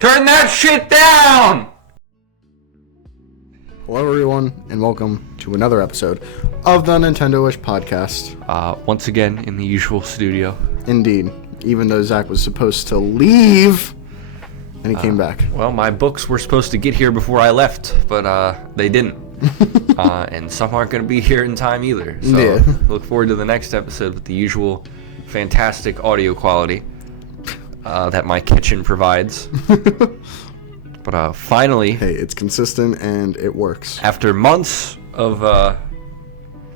Turn that shit down! Hello everyone, and welcome to another episode of the Nintendoish podcast. Once again, in the usual studio. Indeed, even though Zach was supposed to leave, and he came back. Well, my books were supposed to get here before I left, but they didn't. And some aren't going to be here in time either. So Yeah. Look forward to the next episode with the usual fantastic audio quality that my kitchen provides. But finally, Hey, it's consistent and it works. after months of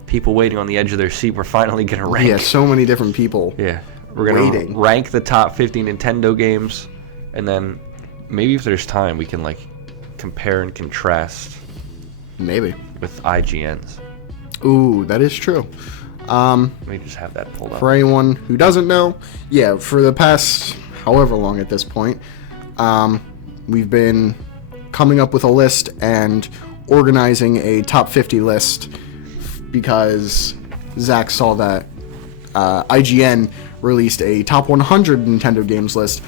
people waiting on the edge of their seat, we're finally going to rank. Yeah, so many different people. Yeah, we're going to Waiting. rank the top 50 Nintendo games, and then maybe if there's time, we can, compare and contrast Maybe. with IGN's. Ooh, that is true. Let me just have that pulled up. For anyone who doesn't know, yeah, for the past however long at this point, we've been coming up with a list and organizing a top 50 list because Zach saw that IGN released a top 100 Nintendo games list,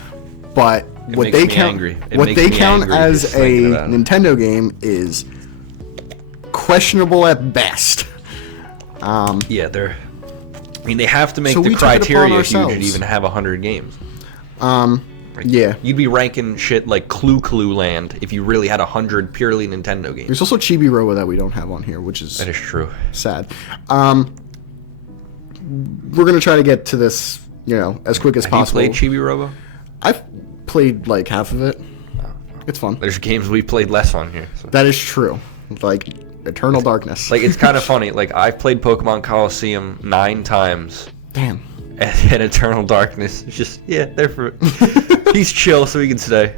but what makes they me count angry. It what makes they me count angry as just a thinking about it. Nintendo game is questionable at best. Yeah, they have to make So the we took it upon criteria huge ourselves. to even have 100 games. Yeah. You'd be ranking shit like Clue Land if you really had 100 purely Nintendo games. There's also Chibi Robo that we don't have on here, which is That is true. sad. We're gonna try to get to this, as quick as Have you possible. played Chibi Robo? I've played like half of it. It's fun. There's games we've played less on here. So. That is true. Like Eternal Darkness. It's kind of funny. I've played Pokemon Coliseum 9 times, damn. and Eternal Darkness is just, they're for... He's chill, so he can stay.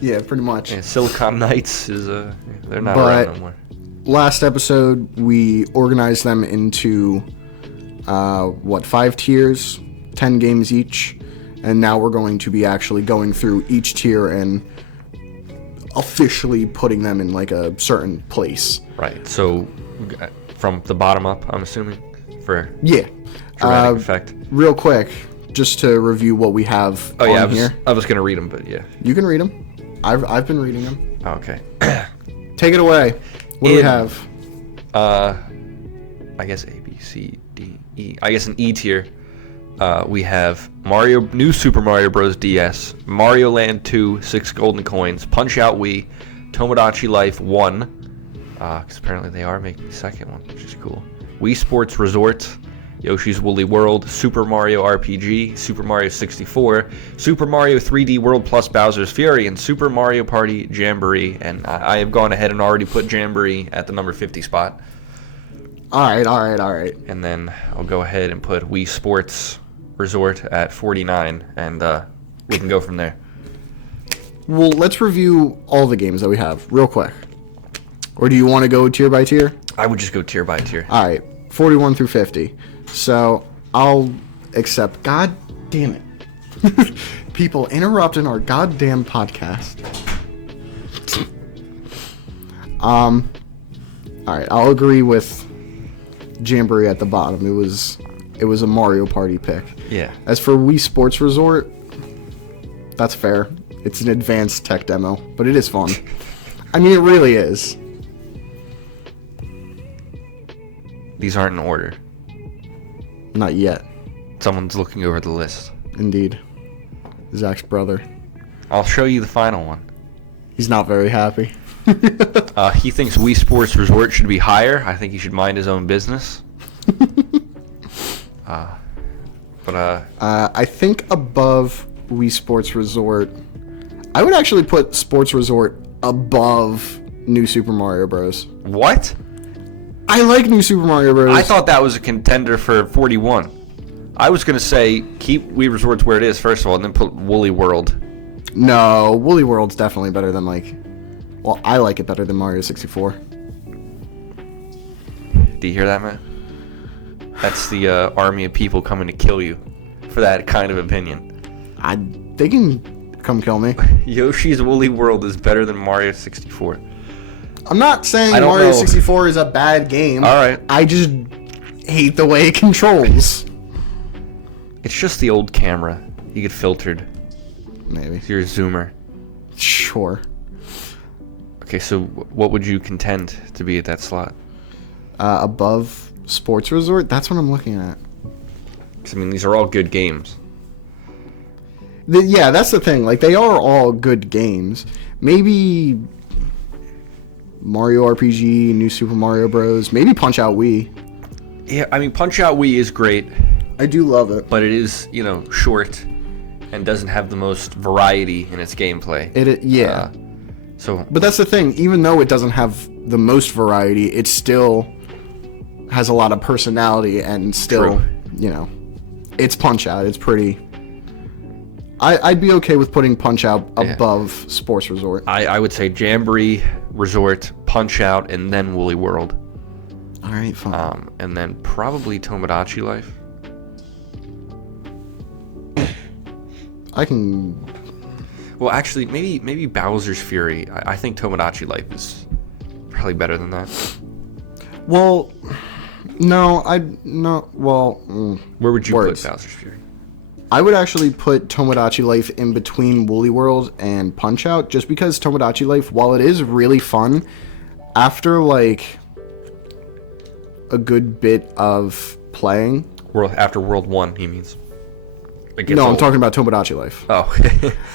Yeah, pretty much. And Silicon Knights is, they're not But- around no more. Last episode we organized them into 5 tiers, 10 games each, and now we're going to be actually going through each tier and officially putting them in a certain place. Right, so from the bottom up, I'm assuming, for Yeah. dramatic effect. Real quick, just to review what we have Oh, yeah, on here. I was going to read them, but yeah. You can read them. I've been reading them. Okay. Take it away. What do we have? I guess A, B, C, D, E. I guess an E tier. We have New Super Mario Bros. DS, Mario Land 2, 6 golden coins, Punch Out Wii, Tomodachi Life 1, because apparently they are making the second one, which is cool. Wii Sports Resort, Yoshi's Woolly World, Super Mario RPG, Super Mario 64, Super Mario 3D World plus Bowser's Fury, and Super Mario Party Jamboree. And I have gone ahead and already put Jamboree at the number 50 spot. All right. And then I'll go ahead and put Wii Sports Resort at 49, and we can go from there. Well, let's review all the games that we have real quick. Or do you want to go tier by tier? I would just go tier by tier. All right, 41 through 50. So I'll accept. God damn it. People interrupting our goddamn podcast. All right, I'll agree with Jamboree at the bottom. It was a Mario Party pick. Yeah. As for Wii Sports Resort, that's fair. It's an advanced tech demo, but it is fun. I mean, it really is. These aren't in order. Not yet. Someone's looking over the list. Indeed. Zach's brother. I'll show you the final one. He's not very happy. He thinks Wii Sports Resort should be higher. I think he should mind his own business. I think above Wii Sports Resort, I would actually put Sports Resort above New Super Mario Bros. What? I like New Super Mario Bros. I thought that was a contender for 41. I was going to say keep Wii Resorts where it is, first of all, and then put Woolly World. No, Woolly World's definitely better than I like it better than Mario 64. Do you hear that, man? That's the army of people coming to kill you for that kind of opinion. They can come kill me. Yoshi's Woolly World is better than Mario 64. I'm not saying I don't Mario know. 64 is a bad game. All right. I just hate the way it controls. It's just the old camera. You get filtered. Maybe. You're a zoomer. sure. Okay, so what would you contend to be at that slot? Above Sports Resort? That's what I'm looking at. 'Cause, I mean, these are all good games. Yeah, that's the thing. Like, they are all good games. Maybe Mario RPG, New Super Mario Bros. Maybe Punch-Out Wii. Yeah, I mean, Punch-Out Wii is great, I do love it. but it is, short and doesn't have the most variety in its gameplay. Yeah. So, But that's the thing. Even though it doesn't have the most variety, it still has a lot of personality and still, True. It's Punch-Out. It's pretty... I'd be okay with putting Punch-Out above Sports Resort. I would say Jamboree, Resort, Punch-Out, and then Woolly World. All right, fine. And then probably Tomodachi Life. I can... Well, actually, maybe Bowser's Fury. I think Tomodachi Life is probably better than that. Well, no, well... Where would you words. put Bowser's Fury? I would actually put Tomodachi Life in between Woolly World and Punch-Out, just because Tomodachi Life, while it is really fun, after, like, a good bit of playing... After World 1, he means. No, I'm talking about Tomodachi Life. Oh.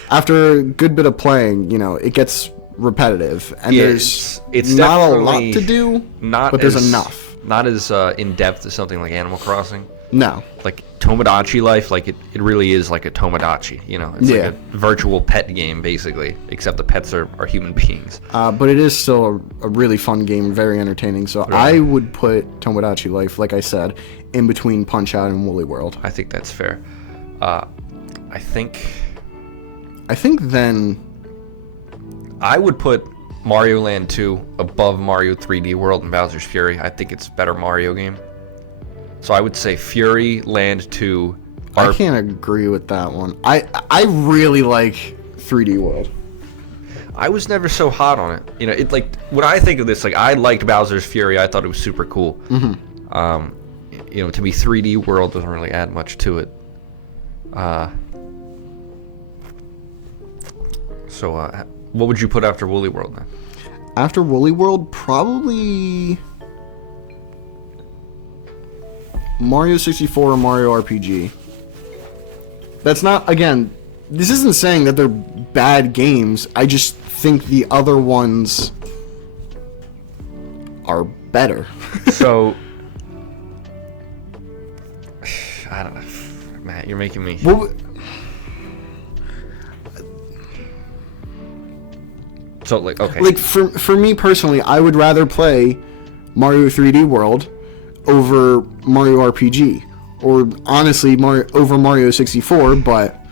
After a good bit of playing, it gets repetitive, and Yeah, there's it's not a lot definitely to do, not but there's as- enough. Not as in-depth as something like Animal Crossing. No. Like Tomodachi Life, like it really is like a Tomodachi, It's like a virtual pet game, basically, except the pets are human beings. But it is still a really fun game, very entertaining. So I would put Tomodachi Life, like I said, in between Punch-Out and Woolly World. I think that's fair. I think then I would put Mario Land 2 above Mario 3D World and Bowser's Fury. I think it's a better Mario game. So I would say Fury, Land 2. I can't agree with that one. I really like 3D World. I was never so hot on it. It like when I think of this, like I liked Bowser's Fury. I thought it was super cool. Mm-hmm. To me, 3D World doesn't really add much to it. So what would you put after Woolly World then? After Woolly World, probably Mario 64 or Mario RPG. That's not, again, this isn't saying that they're bad games. I just think the other ones are better. So, I don't know. Matt, you're making me... Well, So, like, okay. like for me personally, I would rather play Mario 3D World over Mario RPG, or honestly over Mario 64, but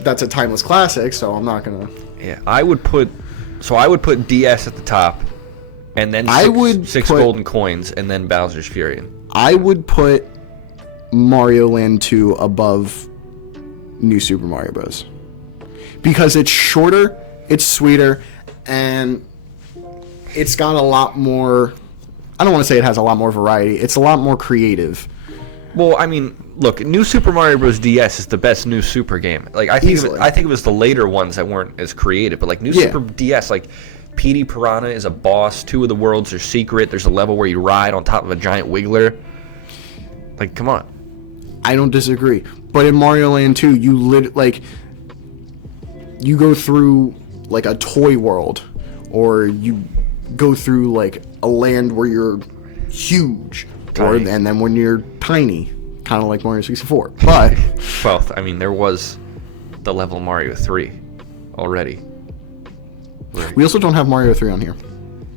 that's a timeless classic, so I'm not gonna... Yeah, I would put DS at the top, and then six golden coins, and then Bowser's Fury. I would put Mario Land 2 above New Super Mario Bros. Because it's shorter, it's sweeter, and it's got a lot more... I don't want to say it has a lot more variety. It's a lot more creative. Well, I mean, look, New Super Mario Bros. DS is the best New Super game. Like, I think it was the later ones that weren't as creative, but like New Super DS, like Petey Piranha is a boss. 2 of the worlds are secret. There's a level where you ride on top of a giant wiggler. Like, come on. I don't disagree, but in Mario Land 2, you go through like a toy world, or you go through like a land where you're huge, and then when you're tiny, kind of like Mario 64. But well, I mean, there was the level Mario 3 already. We also don't have Mario 3 on here.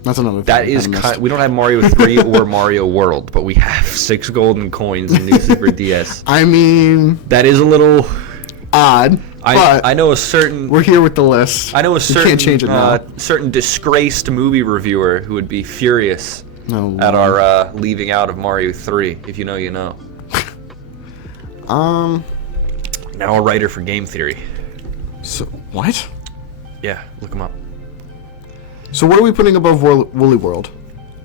That's another thing. We don't have Mario 3 or Mario World, but we have 6 golden coins in New Super DS. I mean, that is a little odd. I know a certain... We're here with the list. I know a certain... You can't change it now. Certain disgraced movie reviewer who would be furious at our leaving out of Mario 3. If you know, you know. Now a writer for Game Theory. So, what? Yeah, look him up. So what are we putting above Woolly World?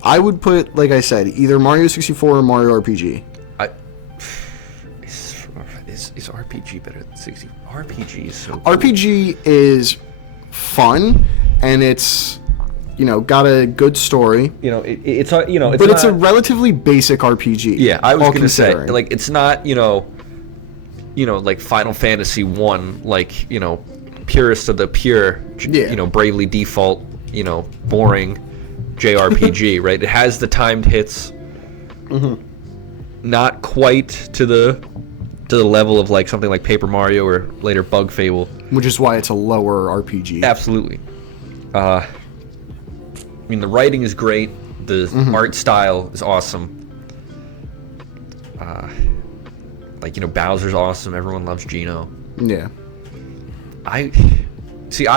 I would put, like I said, either Mario 64 or Mario RPG. Is RPG better than 60? RPG is so cool. RPG is fun, and it's, got a good story. It's But not, it's a relatively basic RPG. Yeah, I was all going to say, considering. like, it's not, like Final Fantasy 1, like, purest of the pure, Yeah. Bravely Default, boring JRPG, right? It has the timed hits. Mm-hmm. Not quite to the level of like something like Paper Mario or later Bug Fable. Which is why it's a lower RPG. Absolutely. I mean, the writing is great. The art style is awesome. Bowser's awesome. Everyone loves Geno. Yeah. I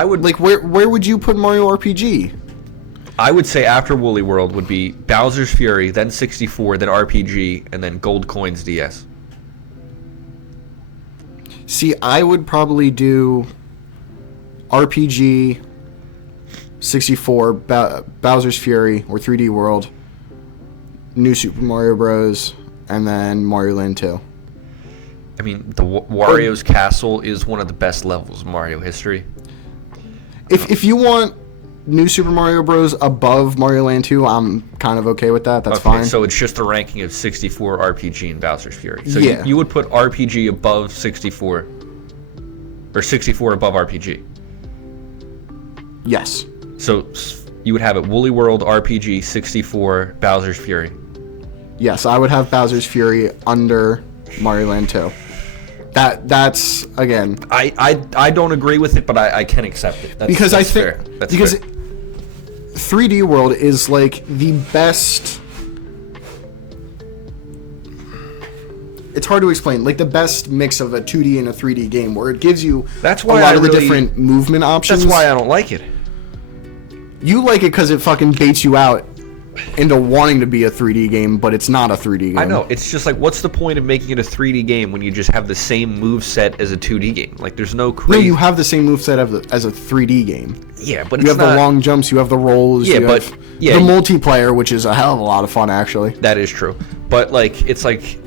would Like, where would you put Mario RPG? I would say after Woolly World would be Bowser's Fury, then 64, then RPG, and then Gold Coins DS. See, I would probably do RPG, 64, Bowser's Fury, or 3D World, New Super Mario Bros., and then Mario Land 2. I mean, the Wario's Castle is one of the best levels of Mario history. If you want New Super Mario Bros. Above Mario Land 2, I'm kind of okay with that. That's fine. So it's just a ranking of 64 RPG and Bowser's Fury. So Yeah. you would put RPG above 64, or 64 above RPG. Yes. So you would have it Woolly World, RPG, 64, Bowser's Fury. Yes, I would have Bowser's Fury under Mario Land 2. That's again I don't agree with it, but I can accept it. because that's I think fair. That's because fair. 3D World is like the best. It's hard to explain. Like the best mix of a 2D and a 3D game, where it gives you That's why a lot I of the really- different movement options. That's why I don't like it. You like it because it fucking baits you out into wanting to be a 3D game, but it's not a 3D game. I know. It's just like, what's the point of making it a 3D game when you just have the same moveset as a 2D game? Like, there's no No, crazy... you have the same moveset as a 3D game. Yeah, but You it's have not... the long jumps, you have the rolls, Yeah, you but- have yeah, the you- multiplayer, which is a hell of a lot of fun, actually. That is true. But, like, it's like...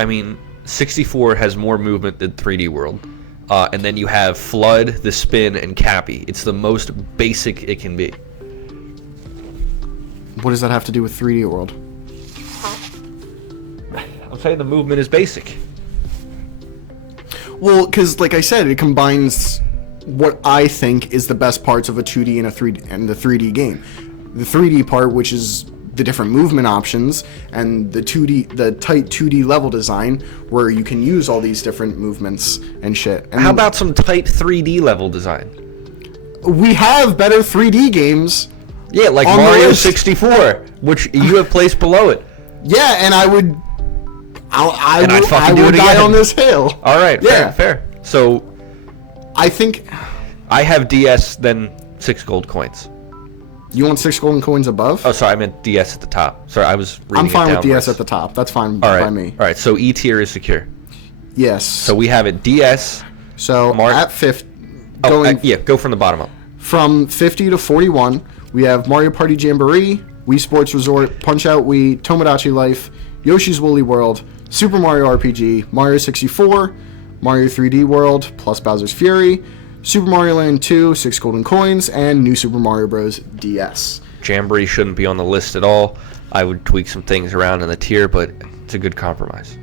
I mean, 64 has more movement than 3D World. And then you have Flood, the Spin, and Cappy. It's the most basic it can be. What does that have to do with 3D World? I'm saying the movement is basic. Well, because like I said, it combines what I think is the best parts of a 2D and a 3D and the 3D game. The 3D part, which is the different movement options, and the tight 2D level design, where you can use all these different movements and shit. And How about some tight 3D level design? we have better 3D games? Yeah, like On the Mario list. 64, which you have placed below it. Yeah, and I would. I And I'd would, fucking I do would it die again. on this hill. All right, Yeah. fair. So I think I have DS, then 6 gold coins. you want 6 golden coins above. Oh, sorry, I meant DS at the top. Sorry, I was reading I'm fine it with DS downwards. at the top. That's fine All right, by me. All right, so E tier is secure. Yes. So we have it DS. So at 50, going Yeah, go from the bottom up. from 50 to 41, we have Mario Party Jamboree, Wii Sports Resort, Punch Out Wii, Tomodachi Life, Yoshi's Woolly World, Super Mario RPG, Mario 64, Mario 3D World, plus Bowser's Fury, Super Mario Land 2, 6 golden coins, and New Super Mario Bros. DS. Jamboree shouldn't be on the list at all. I would tweak some things around in the tier, but it's a good compromise.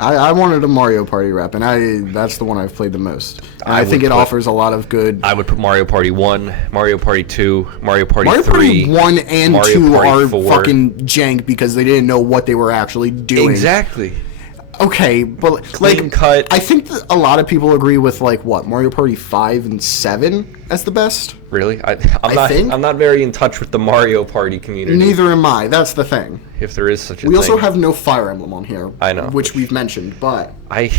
I wanted a Mario Party rep, and that's the one I've played the most. And I think it offers a lot of good. I would put Mario Party 1, Mario Party 2, Mario Party Mario 3. Party 1 and Mario 2 Party are 4. fucking jank because they didn't know what they were actually doing. Exactly. Okay, but Clean like, cut. I think that a lot of people agree with like what Mario Party 5 and 7 as the best. Really? I'm think- not very in touch with the Mario Party community. Neither am I. That's the thing. If there is such a We thing. also have no Fire Emblem on here. I know. which we've mentioned, but I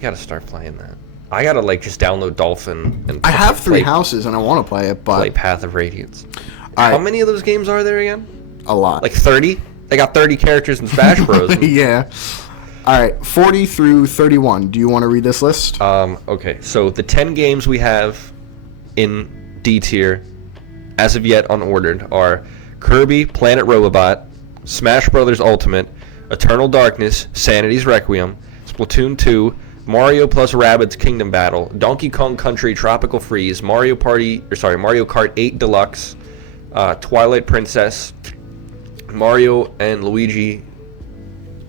gotta start playing that. I gotta like just download Dolphin and I have play, 3 houses and I want to play it, but play Path of Radiance. All right. How many of those games are there again? a lot. Like 30? They got 30 characters in Smash Bros. Yeah. All right, 40 through 31. Do you want to read this list? Okay, so the 10 games we have in D tier, as of yet unordered, are Kirby, Planet Robobot, Smash Bros. Ultimate, Eternal Darkness, Sanity's Requiem, Splatoon 2, Mario plus Rabbids Kingdom Battle, Donkey Kong Country Tropical Freeze, Mario Kart 8 Deluxe, Twilight Princess, Mario and Luigi.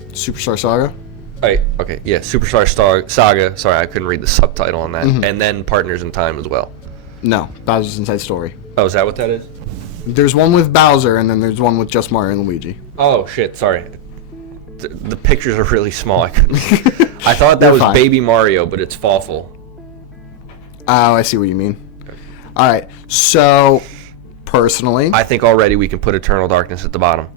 Superstar Saga. Superstar Saga. Sorry, I couldn't read the subtitle on that. And then Partners in Time as well. No, Bowser's Inside Story. Oh, is that what that is? There's one with Bowser, and then there's one with just Mario and Luigi. Oh shit! Sorry, the pictures are really small. I couldn't. I thought that was fine. Baby Mario, but it's Fawful. Oh, I see what you mean. Okay. All right. So, personally, I think already we can put Eternal Darkness at the bottom.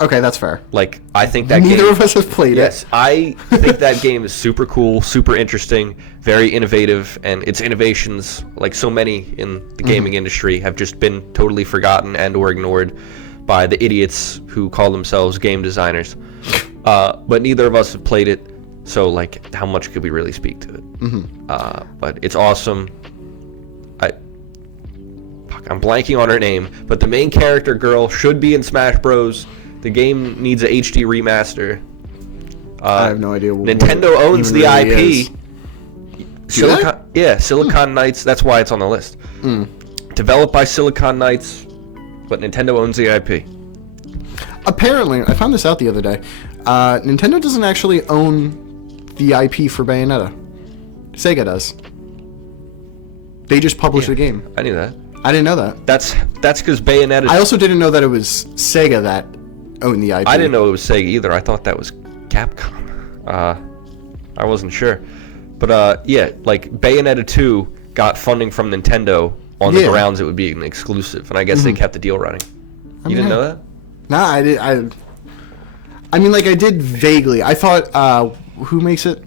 Okay, that's fair. Like, I think that Neither game... of us have played Yes, it. I think that game is super cool, super interesting, very innovative, and its innovations, like so many in the gaming industry, have just been totally forgotten and or ignored by the idiots who call themselves game designers. But neither of us have played it, so, like, how much could we really speak to it? But it's awesome. I'm blanking on her name, but the main character girl should be in Smash Bros. The game needs a HD remaster. I have no idea. Nintendo owns the IP. Is. Silicon Knights. That's why it's on the list. Developed by Silicon Knights, but Nintendo owns the IP. Apparently, I found this out the other day. Nintendo doesn't actually own the IP for Bayonetta. Sega does. They just published the game. I knew that. I didn't know that. That's because Bayonetta. I also didn't know that it was Sega that owned the IP. I didn't know it was Sega either. I thought that was Capcom. I wasn't sure. But yeah, like Bayonetta 2 got funding from Nintendo on the grounds it would be an exclusive, and I guess they kept the deal running. You didn't know that? Nah, I did. I mean, like I did vaguely. I thought, who makes it?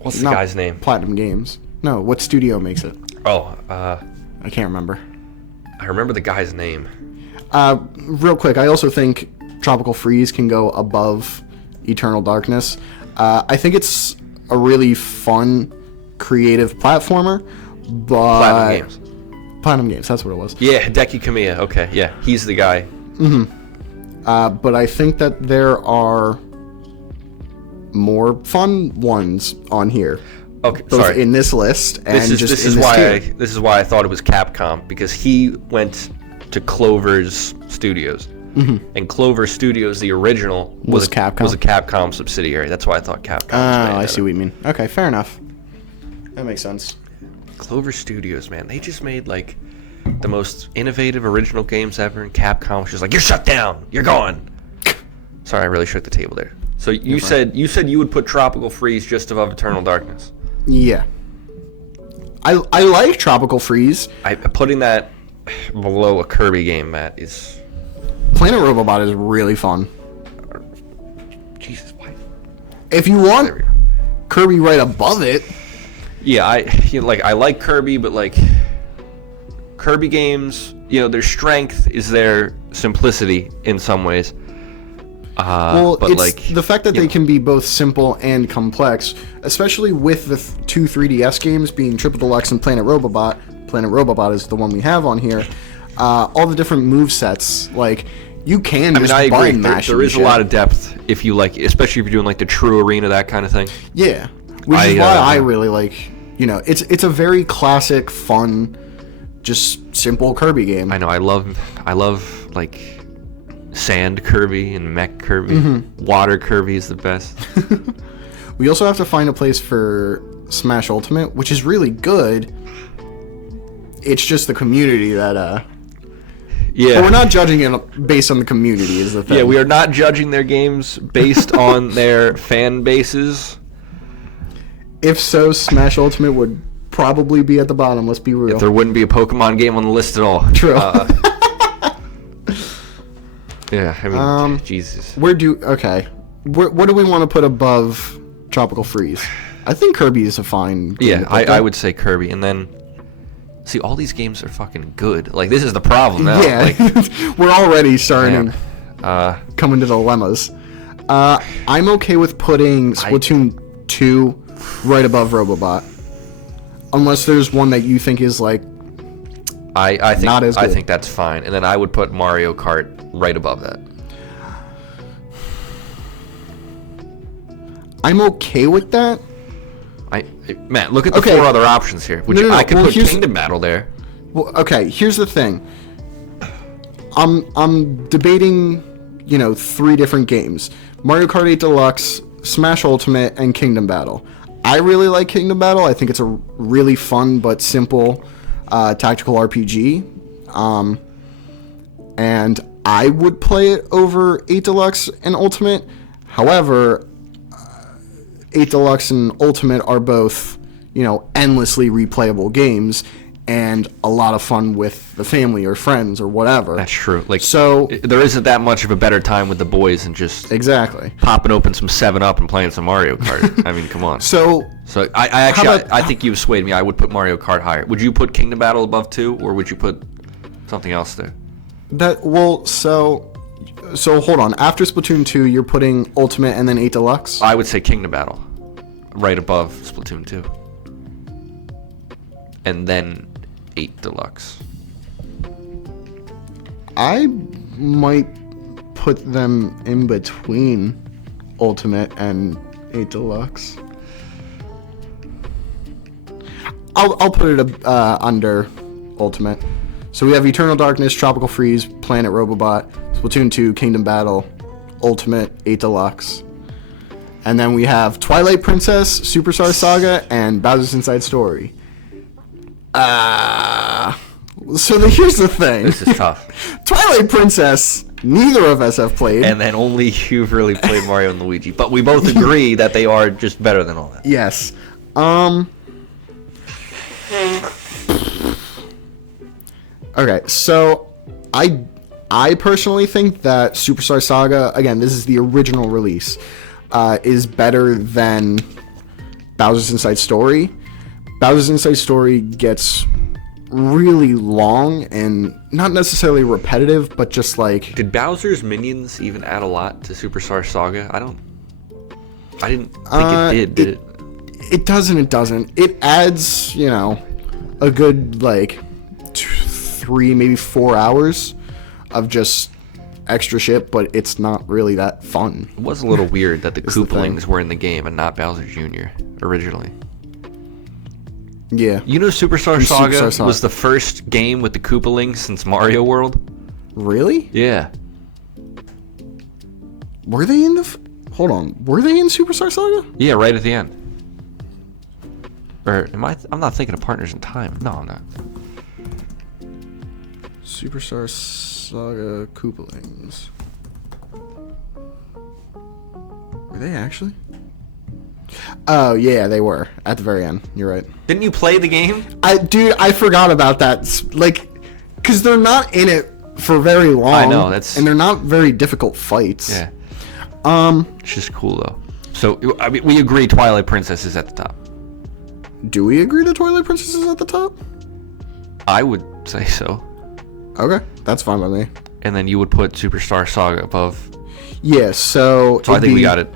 What's the guy's name? Platinum Games. No, what studio makes it? Oh, I can't remember. I remember the guy's name. Real quick, I also think Tropical Freeze can go above Eternal Darkness. I think it's a really fun, creative platformer, but... Platinum Games, that's what it was. Yeah, Hideki Kamiya. Okay, yeah, he's the guy. But I think that there are more fun ones on here. Okay, both sorry. in this list and this just is in this tier. this is why I thought it was Capcom, because he went to Clover's Studios, and Clover Studios, the original, was a Capcom subsidiary. That's why I thought Capcom. Oh, I see what you mean. Okay, fair enough. That makes sense. Clover Studios, man, they just made like the most innovative original games ever, and Capcom was just like, "You're shut down. You're gone." Sorry, I really shook the table there. So you said you would put Tropical Freeze just above Eternal Darkness. Yeah. I like Tropical Freeze. Putting that below a Kirby game, Matt, is... Planet Robobot is really fun. Jesus, why? If you want Kirby right above it... Yeah, I like Kirby, but like... Kirby games, their strength is their simplicity in some ways. Well, but it's the fact that they can be both simple and complex, especially with the two 3DS games being Triple Deluxe and Planet Robobot. Planet Robobot is the one we have on here. All the different move sets, like you can just I agree. mash. There is a lot of depth if you like, especially if you're doing like the True Arena, that kind of thing. Yeah, which is why I really like. It's a very classic, fun, just simple Kirby game. I know. I love like Sand Kirby and Mech Kirby. Water Kirby is the best. We also have to find a place for Smash Ultimate, which is really good. It's just the community that yeah. But we're not judging it based on the community, is the thing. Yeah, we are not judging their games based on their fan bases. If so, Smash Ultimate would probably be at the bottom, let's be real. If there wouldn't be a Pokemon game on the list at all. True. Yeah, I mean, Jesus. What do we want to put above Tropical Freeze? I think Kirby is a fine game. Yeah, I would say Kirby, and then see, all these games are fucking good. Like, this is the problem now. Yeah, like, we're already starting coming to dilemmas. I'm okay with putting Splatoon 2 right above Robobot, unless there's one that you think is like I think not as good. I think that's fine, and then I would put Mario Kart right above that. I'm okay with that, Matt, look at the 4 other options here. I could put Kingdom Battle there. Well, okay, here's the thing. I'm debating, 3 different games: Mario Kart 8 Deluxe, Smash Ultimate, and Kingdom Battle. I really like Kingdom Battle. I think it's a really fun but simple tactical RPG. And I would play it over 8 Deluxe and Ultimate. However, 8 Deluxe and Ultimate are both, endlessly replayable games and a lot of fun with the family or friends or whatever. That's true. So there isn't that much of a better time with the boys than just exactly popping open some 7-Up and playing some Mario Kart. I mean, come on. So I think you've swayed me. I would put Mario Kart higher. Would you put Kingdom Battle above 2, or would you put something else there? So hold on. After Splatoon 2, you're putting Ultimate and then 8 Deluxe? I would say Kingdom Battle, right above Splatoon 2. And then 8 Deluxe. I might put them in between Ultimate and 8 Deluxe. I'll put it under Ultimate. So we have Eternal Darkness, Tropical Freeze, Planet Robobot, Splatoon 2, Kingdom Battle, Ultimate, 8 Deluxe. And then we have Twilight Princess, Superstar Saga, and Bowser's Inside Story. Here's the thing. This is tough. Twilight Princess, neither of us have played. And then only you've really played Mario and Luigi. But we both agree that they are just better than all that. Yes. Okay, so I personally think that Superstar Saga, again, this is the original release, is better than Bowser's Inside Story. Bowser's Inside Story gets really long and not necessarily repetitive, but just like... Did Bowser's minions even add a lot to Superstar Saga? I didn't think it did it? It doesn't, it doesn't. It adds, a good, 3, maybe 4 hours of just extra shit, but it's not really that fun. It was a little weird that the Koopalings were in the game and not Bowser Jr. originally. Yeah. Superstar Saga was the first game with the Koopalings since Mario World? Really? Yeah. Were they in Hold on. Were they in Superstar Saga? Yeah, right at the end. Or I'm not thinking of Partners in Time. No, I'm not. Superstar Saga Koopalings. Were they actually? Oh, yeah, they were. At the very end. You're right. Didn't you play the game? I forgot about that. Because they're not in it for very long. I know, and they're not very difficult fights. Yeah. It's just cool, though. So, we agree Twilight Princess is at the top. Do we agree that Twilight Princess is at the top? I would say so. Okay, that's fine by me. And then you would put Superstar Saga above. Yeah, so I think we got it.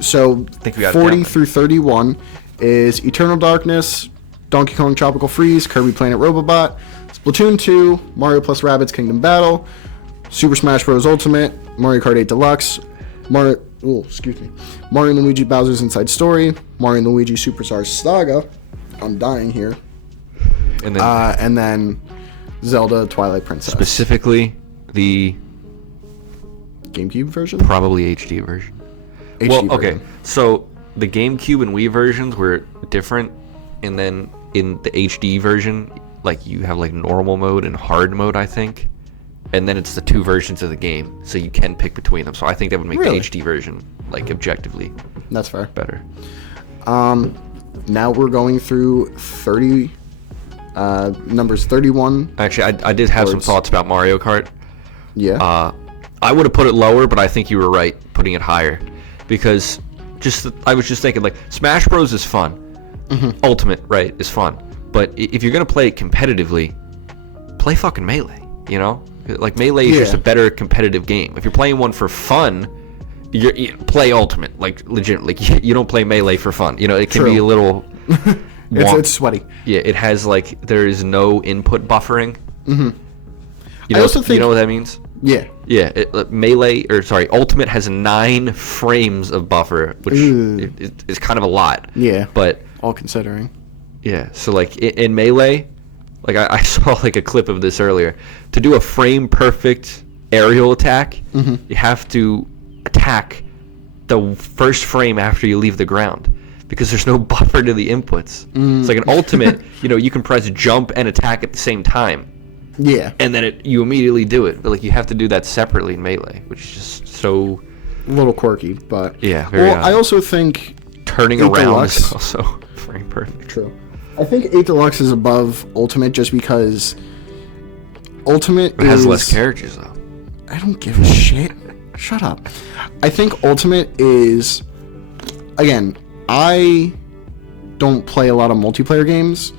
So I think we got 40 through 31 is Eternal Darkness, Donkey Kong Tropical Freeze, Kirby Planet Robobot, Splatoon 2, Mario plus Rabbids Kingdom Battle, Super Smash Bros. Ultimate, Mario Kart 8 Deluxe, Mario and Luigi Bowser's Inside Story, Mario and Luigi Superstar Saga. I'm dying here. And then Zelda Twilight Princess. Specifically, the GameCube version? Probably HD version. Okay. So the GameCube and Wii versions were different, and then in the HD version, you have normal mode and hard mode, I think. And then it's the 2 versions of the game, so you can pick between them. So I think that would make the HD version, objectively, that's fair, better. Now we're going through 30, numbers 31. Actually, I did have some thoughts about Mario Kart. Yeah. I would have put it lower, but I think you were right putting it higher, because I was just thinking Smash Bros is fun, Ultimate is fun, but if you're gonna play it competitively, play fucking Melee. Melee is just a better competitive game. If you're playing one for fun, you play Ultimate, legit. You don't play Melee for fun. It can be a little. It's sweaty. Yeah, it has there is no input buffering. I also think, you know what that means? Yeah. Yeah, Ultimate has 9 frames of buffer, which is kind of a lot. Yeah. But all considering. yeah, so like in Melee, like I saw like a clip of this earlier. To do a frame perfect aerial attack, you have to attack the first frame after you leave the ground, because there's no buffer to the inputs. It's like an Ultimate, you can press jump and attack at the same time. Yeah. And then you immediately do it. But like you have to do that separately in Melee, which is just so a little quirky, but yeah, very odd. I also think turning 8 around Deluxe is also frame perfect. True. I think 8 Deluxe is above Ultimate just because Ultimate it has less characters though. I don't give a shit. Shut up. I think Ultimate is, again, I don't play a lot of multiplayer games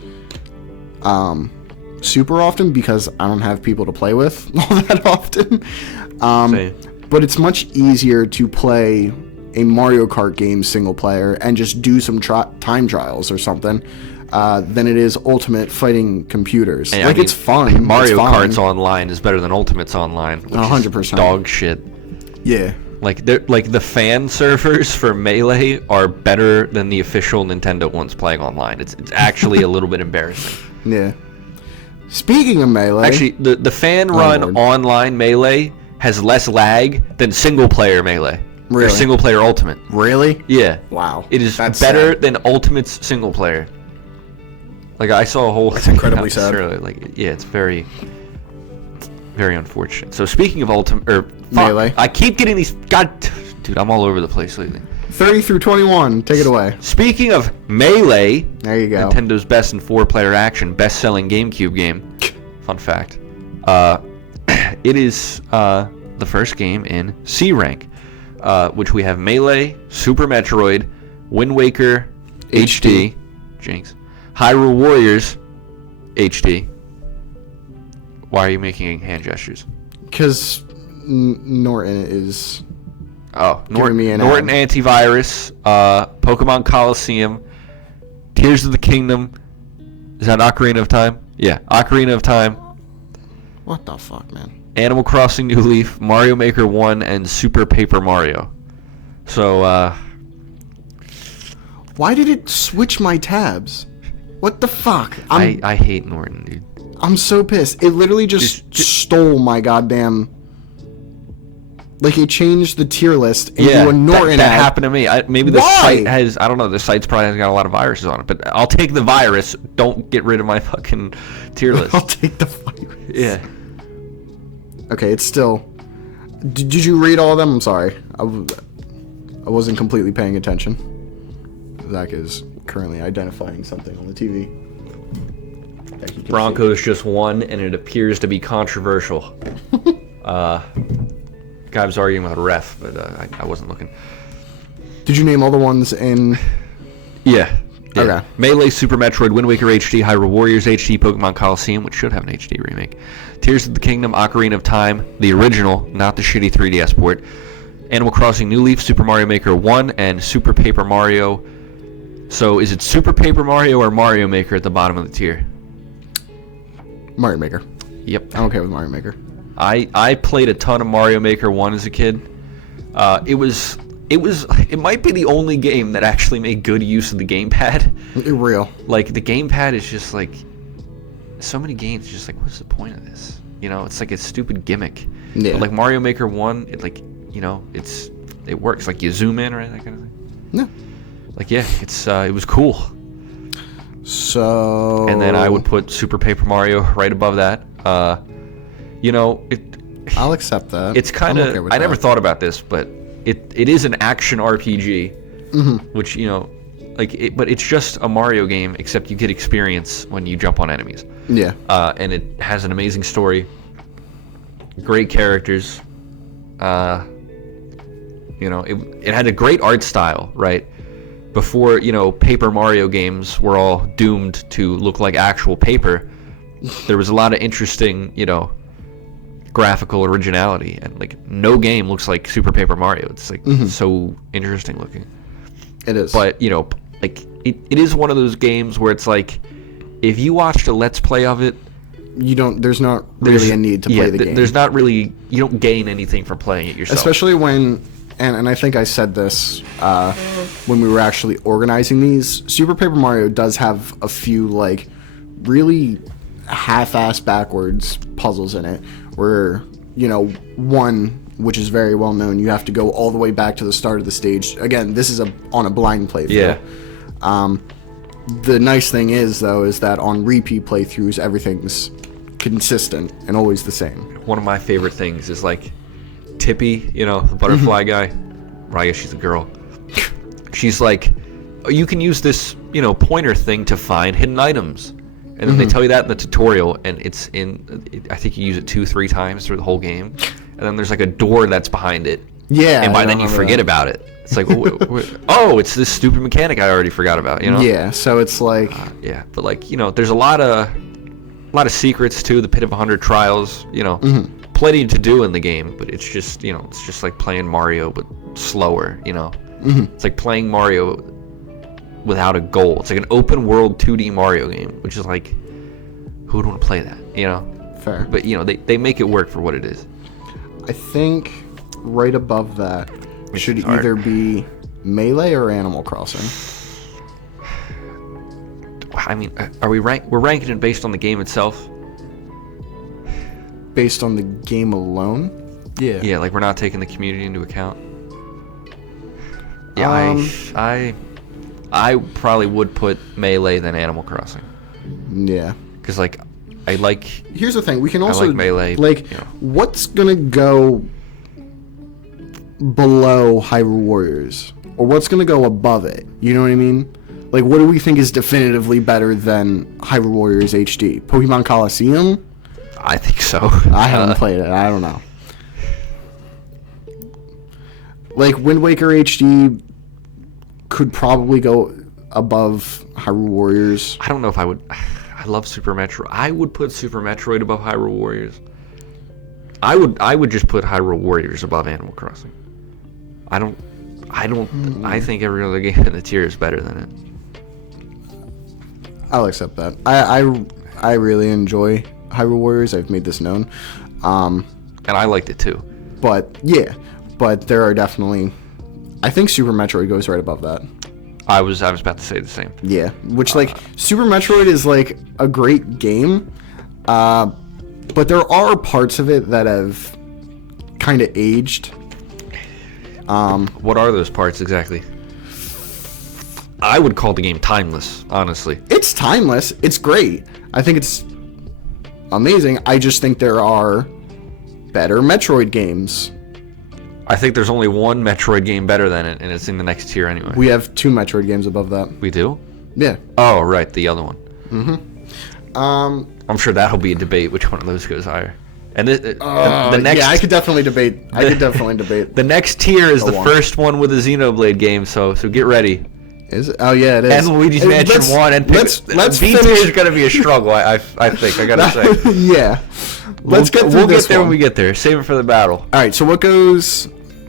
super often because I don't have people to play with all that often. But it's much easier to play a Mario Kart game single player and just do some time trials or something than it is Ultimate fighting computers. And it's fun. Mario it's Kart's online is better than Ultimate's online, which 100%. Is dog shit. Yeah. Like the fan servers for Melee are better than the official Nintendo ones playing online. It's actually a little bit embarrassing. Yeah. Speaking of Melee, actually, the fan run online Melee has less lag than single player Melee. Really? Or single player Ultimate. Really? Yeah. Wow. It is better than Ultimate's single player. Like I saw a whole. That's incredibly sad. Like yeah, it's very, very unfortunate. So speaking of Melee, I keep getting these. God, dude, I'm all over the place lately. 30 through 21. Take it away. Speaking of Melee, there you go. Nintendo's best in 4-player action, best-selling GameCube game. Fun fact. It is the first game in C rank, which we have Melee, Super Metroid, Wind Waker HD, Jinx, Hyrule Warriors HD. Why are you making hand gestures? Because Norton is. Oh, Norton Antivirus, Pokemon Coliseum, Tears of the Kingdom. Is that Ocarina of Time? Yeah, Ocarina of Time. What the fuck, man? Animal Crossing New Leaf, Mario Maker 1, and Super Paper Mario. So, why did it switch my tabs? What the fuck? I hate Norton, dude. I'm so pissed. It literally just stole my goddamn... Like, it changed the tier list into a Norton that happened to me. Maybe the site has... I don't know. The site's probably has got a lot of viruses on it. But I'll take the virus. Don't get rid of my fucking tier list. I'll take the virus. Yeah. Okay, it's still... Did you read all of them? I'm sorry. I wasn't completely paying attention. Zach is currently identifying something on the TV. Broncos just won, and it appears to be controversial. Guy was arguing with a ref, but I wasn't looking. Did you name all the ones in... Yeah. Okay. Melee, Super Metroid, Wind Waker HD, Hyrule Warriors HD, Pokemon Coliseum, which should have an HD remake, Tears of the Kingdom, Ocarina of Time, the original, not the shitty 3DS port, Animal Crossing New Leaf, Super Mario Maker 1, and Super Paper Mario. So is it Super Paper Mario or Mario Maker at the bottom of the tier? Mario Maker. Yep. I'm okay with Mario Maker. I played a ton of Mario Maker 1 as a kid. It might be the only game that actually made good use of the gamepad. Real. Like, the gamepad is just like... So many games, just like, what's the point of this? You know, it's like a stupid gimmick. Yeah. But like Mario Maker 1, it like, you know, it works. Like, you zoom in, right? That kind of thing. Yeah. Like, yeah, it was cool. So... And then I would put Super Paper Mario right above that. You know, I'll accept that. It's kind of... Okay, I never thought about this, but it is an action RPG, which, you know, like, but it's just a Mario game, except you get experience when you jump on enemies. Yeah. And it has an amazing story, great characters. You know, it had a great art style, right? Before, you know, Paper Mario games were all doomed to look like actual paper, there was a lot of interesting, you know, graphical originality, and like no game looks like Super Paper Mario. It's like so interesting looking. It is. But, you know, like it is one of those games where it's like if you watched a Let's Play of it, There's not really a need to play the game. There's not really, you don't gain anything from playing it yourself. Especially when, and I think I said this when we were actually organizing these, Super Paper Mario does have a few, like, really half-ass backwards puzzles in it, where, you know, one, which is very well known, you have to go all the way back to the start of the stage. Again, this is on a blind playthrough. Yeah. The nice thing is, though, is that on repeat playthroughs, everything's consistent and always the same. One of my favorite things is, like, Tippy, you know, the butterfly guy. Or I guess she's a girl. She's like, you can use this, you know, pointer thing to find hidden items. And then they tell you that in the tutorial, and I think you use it 2-3 times through the whole game. And then there's, like, a door that's behind it. Yeah. And by then you forget about it. It's like, oh, it's this stupid mechanic I already forgot about, you know? Yeah, so it's like... yeah, but, like, you know, there's a lot of secrets, too. The Pit of 100 Trials, you know. Plenty to do in the game, but it's just, you know, it's just like playing Mario, but slower, you know? It's like playing Mario without a goal. It's like an open world 2D Mario game, which is like, who would want to play that, you know? Fair. But, you know, they make it work for what it is. I think right above that should either be Melee or Animal Crossing. I mean, we're ranking it based on the game itself? Based on the game alone? Yeah. Yeah, like we're not taking the community into account. Yeah, I probably would put Melee than Animal Crossing. Yeah. Because, like, I like... Here's the thing. We can also... I like Melee. Like, you know. What's going to go below Hyrule Warriors? Or what's going to go above it? You know what I mean? Like, what do we think is definitively better than Hyrule Warriors HD? Pokemon Coliseum? I think so. I haven't played it. I don't know. Like, Wind Waker HD could probably go above Hyrule Warriors. I don't know if I would... I love Super Metroid. I would put Super Metroid above Hyrule Warriors. I would just put Hyrule Warriors above Animal Crossing. I think every other game in the tier is better than it. I'll accept that. I really enjoy Hyrule Warriors. I've made this known. And I liked it too. But there are definitely... I think Super Metroid goes right above that. I was about to say the same. Yeah, which, like, Super Metroid is, like, a great game, but there are parts of it that have kind of aged. What are those parts exactly? I would call the game timeless, honestly. It's timeless. It's great. I think it's amazing. I just think there are better Metroid games. I think there's only one Metroid game better than it, and it's in the next tier anyway. We have 2 Metroid games above that. We do? Yeah. Oh, right, the other one. Mm-hmm. I'm sure that'll be a debate which one of those goes higher. And the next... Yeah, I could definitely debate. The next tier is the first one with a Xenoblade game, so get ready. Is it? Oh, yeah, it is. And Luigi's Mansion 1, and let's B tier is going to be a struggle, I think, I gotta say. Yeah. We'll get there when we get there. Save it for the battle. Alright, so what goes...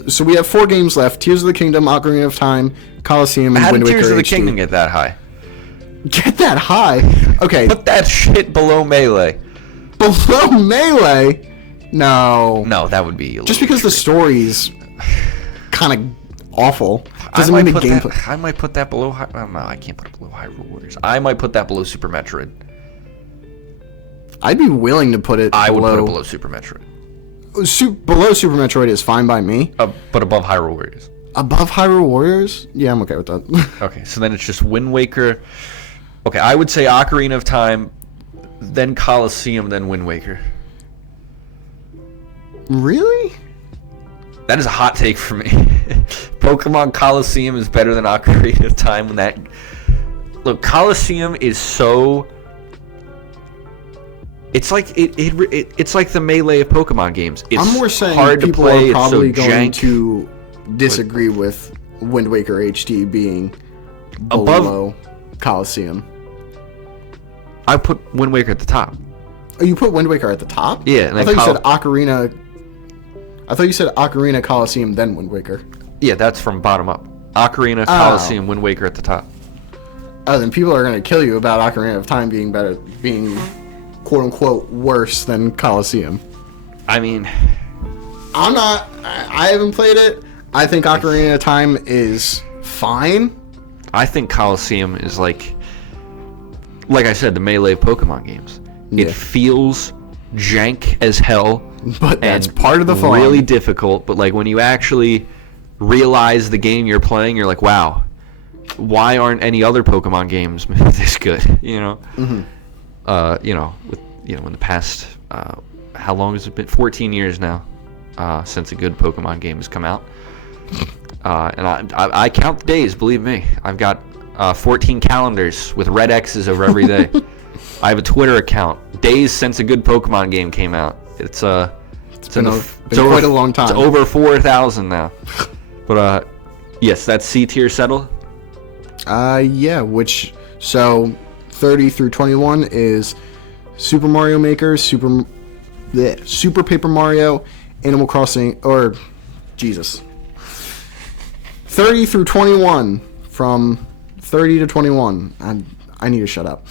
So we have 4 games left. Tears of the Kingdom, Ocarina of Time, Coliseum, and Wind Waker HD. How did Tears of the Kingdom get that high? Get that high? Okay. Put that shit below Melee. Below Melee? No. No, that would be... Just because the story's kind of awful doesn't mean the gameplay... I might put that below... No, I can't put it below Hyrule Warriors. I might put that below Super Metroid. I'd be willing to put it I would put it below Super Metroid. Below Super Metroid is fine by me. But above Hyrule Warriors. Above Hyrule Warriors? Yeah, I'm okay with that. Okay, so then it's just Wind Waker. Okay, I would say Ocarina of Time, then Coliseum, then Wind Waker. Really? That is a hot take for me. Pokemon Coliseum is better than Ocarina of Time. Look, Coliseum is so... It's like it's like the Melee of Pokemon games. It's I'm more saying hard people to play, are probably it's so going jank. to disagree with Wind Waker HD being below Coliseum. I put Wind Waker at the top. Oh, you put Wind Waker at the top? Yeah, and I thought you said Ocarina. I thought you said Ocarina, Coliseum, then Wind Waker. Yeah, that's from bottom up. Ocarina, Coliseum, Wind Waker at the top. Oh, then people are going to kill you about Ocarina of Time being better, being quote unquote worse than Coliseum. I mean, I haven't played it. I think Ocarina of Time is fine. I think Coliseum is like I said, the Melee of Pokemon games. Yeah. It feels jank as hell, But that's and part of the fun. really difficult. But like when you actually realize the game you're playing, you're like, wow, why aren't any other Pokemon games this good? You know, in the past, how long has it been? 14 years now since a good Pokemon game has come out. And I count the days, believe me. I've got 14 calendars with red X's over every day. I have a Twitter account. Days since a good Pokemon game came out. It's been quite a long time. It's over 4,000 now. But yes, that's C tier settled. Yeah. So 30 through 21 is Super Mario Maker, Super Paper Mario, Animal Crossing, or Jesus. 30 through 21, from 30 to 21. I need to shut up.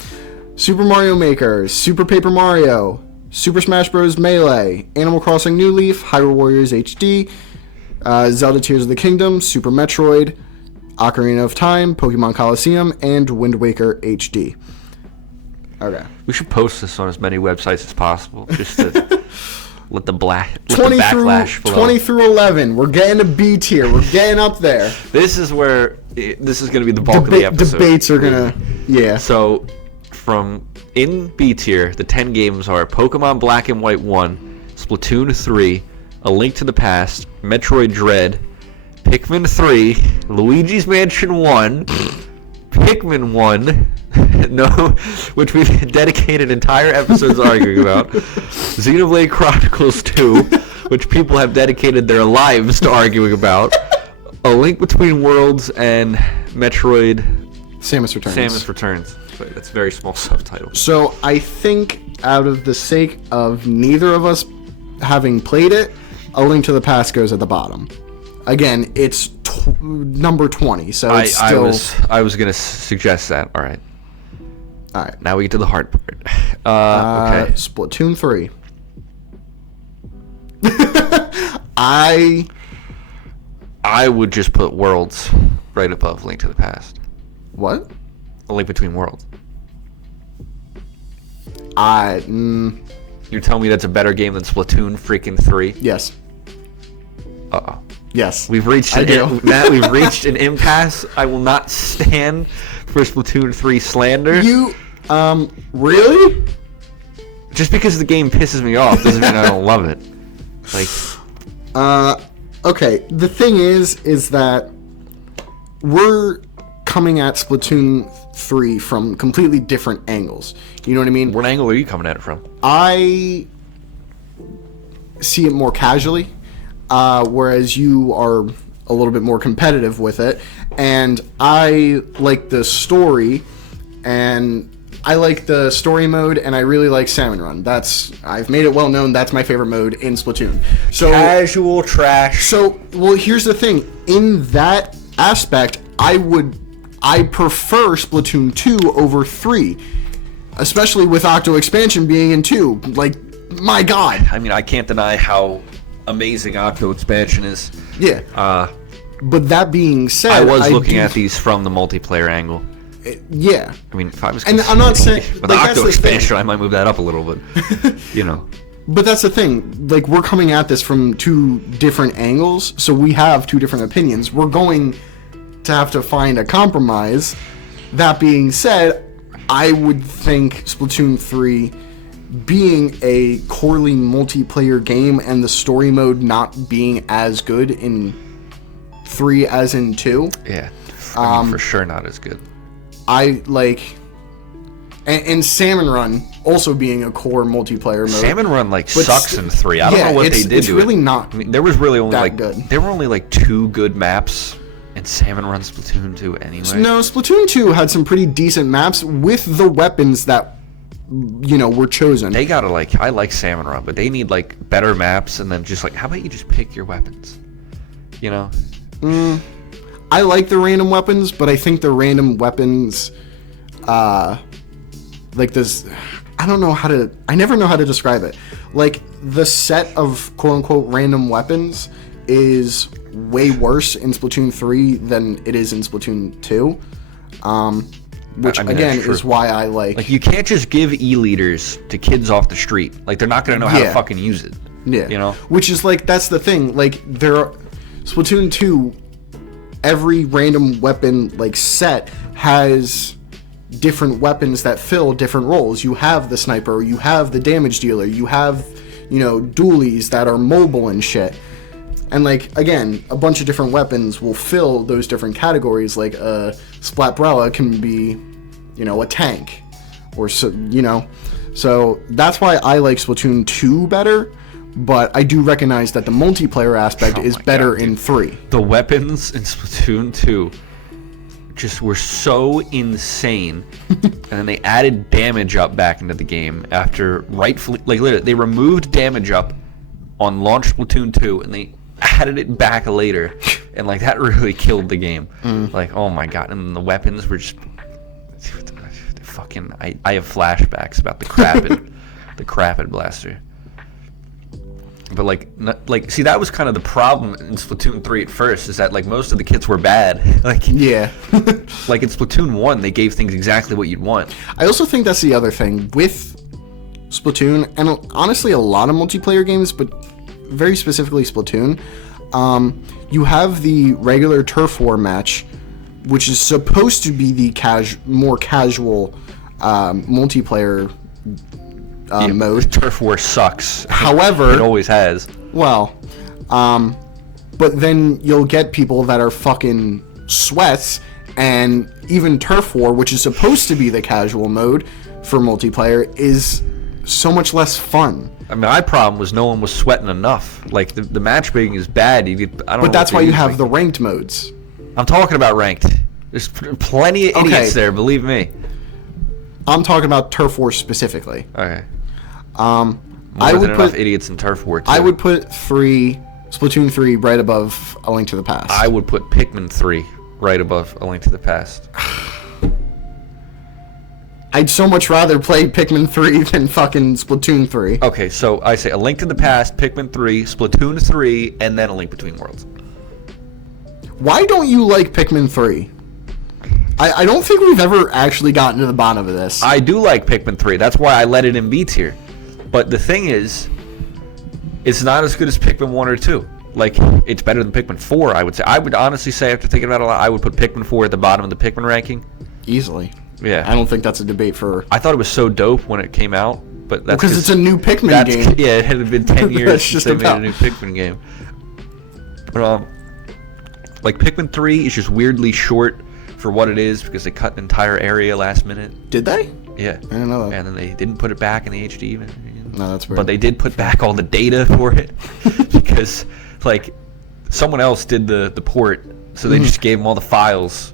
Super Mario Maker, Super Paper Mario, Super Smash Bros. Melee, Animal Crossing New Leaf, Hyrule Warriors HD, Zelda Tears of the Kingdom, Super Metroid, Ocarina of Time, Pokemon Coliseum, and Wind Waker HD. Okay. We should post this on as many websites as possible, just to let the backlash flow. 20 through 11. We're getting a B tier. We're getting up there. This is going to be the bulk of the episode. Debates are going to, yeah. So, from in B tier, the 10 games are Pokemon Black and White 1, Splatoon 3, A Link to the Past, Metroid Dread, Pikmin 3, Luigi's Mansion 1, Pikmin 1, which we've dedicated entire episodes arguing about, Xenoblade Chronicles 2, which people have dedicated their lives to arguing about, A Link Between Worlds, and Metroid Samus Returns. That's a very small subtitle. So I think out of the sake of neither of us having played it, A Link to the Past goes at the bottom. Again, it's number 20, so it's still... I was going to suggest that. All right. Now we get to the hard part. Okay. Splatoon 3. I would just put Worlds right above Link to the Past. What? A Link Between Worlds. You're telling me that's a better game than Splatoon freaking 3? Yes. Uh-oh. Yes. We've reached an impasse. I will not stand for Splatoon 3 slander. You, really? Just because the game pisses me off doesn't mean I don't love it. Okay. The thing is that we're coming at Splatoon 3 from completely different angles. You know what I mean? What angle are you coming at it from? I see it more casually, whereas you are a little bit more competitive with it. And I like the story, and I like the story mode, and I really like Salmon Run. I've made it well known that's my favorite mode in Splatoon. So casual trash. So, well, here's the thing. In that aspect, I prefer Splatoon 2 over 3, especially with Octo Expansion being in 2. Like, my God. I mean, I can't deny how amazing Octo Expansion is. Yeah. But that being said, I was looking at these from the multiplayer angle. Yeah. I mean, if I was... And I'm not saying... With Octo Expansion, I might move that up a little bit. You know. But that's the thing. Like, we're coming at this from two different angles, so we have two different opinions. We're going to have to find a compromise. That being said, I would think Splatoon 3 being a corely multiplayer game and the story mode not being as good in 3 as in 2. Yeah, I mean, for sure not as good. I like... And Salmon Run also being a core multiplayer mode. Salmon Run sucks in 3. I don't know what they did to it. It's really not. I mean, there was really only good. There were only 2 good maps in Salmon Run Splatoon 2 anyway. No, Splatoon 2 had some pretty decent maps with the weapons that were chosen. They gotta I like Salmon Run, but they need better maps, and then just how about you just pick your weapons? You know? I like the random weapons, but I think the random weapons like this. I never know how to describe it. Like, the set of quote-unquote random weapons is way worse in Splatoon 3 than it is in Splatoon 2. Which, again, is why I like... Like, you can't just give E-liters to kids off the street. Like, they're not going to know how to fucking use it. Yeah. You know? Which is, like, that's the thing. Like, Splatoon 2, every random weapon, like, set has different weapons that fill different roles. You have the sniper, you have the damage dealer, you have, dualies that are mobile and shit. And, like, again, a bunch of different weapons will fill those different categories. Like, Splatbrella can be, a tank. Or, So, that's why I like Splatoon 2 better. But I do recognize that the multiplayer aspect is better in 3. The weapons in Splatoon 2 just were so insane. And then they added damage up back into the game after rightfully... Like, literally, they removed damage up on launch Splatoon 2, and they added it back later, and like that really killed the game. Like, oh my god! And the weapons were just fucking. I have flashbacks about the Crapid blaster. But see, that was kind of the problem in Splatoon 3 at first, is that like most of the kits were bad. Like, yeah, like in Splatoon 1, they gave things exactly what you'd want. I also think that's the other thing with Splatoon, and honestly, a lot of multiplayer games, but very specifically Splatoon, you have the regular turf war match, which is supposed to be the more casual multiplayer mode. Turf war sucks. However, it always has. Well, but then you'll get people that are fucking sweats, and even turf war, which is supposed to be the casual mode for multiplayer, is so much less fun. I mean, my problem was no one was sweating enough. Like, the matchmaking is bad. But that's why you have the ranked modes. I'm talking about ranked. There's plenty of idiots there, believe me. I'm talking about Turf War specifically. Okay. I would put idiots in Turf War, too. I would put Splatoon 3 right above A Link to the Past. I would put Pikmin 3 right above A Link to the Past. I'd so much rather play Pikmin 3 than fucking Splatoon 3. Okay, so I say A Link to the Past, Pikmin 3, Splatoon 3, and then A Link Between Worlds. Why don't you like Pikmin 3? I don't think we've ever actually gotten to the bottom of this. I do like Pikmin 3. That's why I let it in B tier. But the thing is, it's not as good as Pikmin 1 or 2. Like, it's better than Pikmin 4, I would say. I would honestly say, after thinking about it a lot, I would put Pikmin 4 at the bottom of the Pikmin ranking. Easily. Yeah. I don't think that's a debate for... I thought it was so dope when it came out, but that's because it's a new Pikmin game. Yeah, it had been 10 years since they made a new Pikmin game. But, like, Pikmin 3 is just weirdly short for what it is, because they cut an entire area last minute. Did they? Yeah. I didn't know that. And then they didn't put it back in the HD. No, that's weird. But they did put back all the data for it, because, like, someone else did the port, so they just gave them all the files.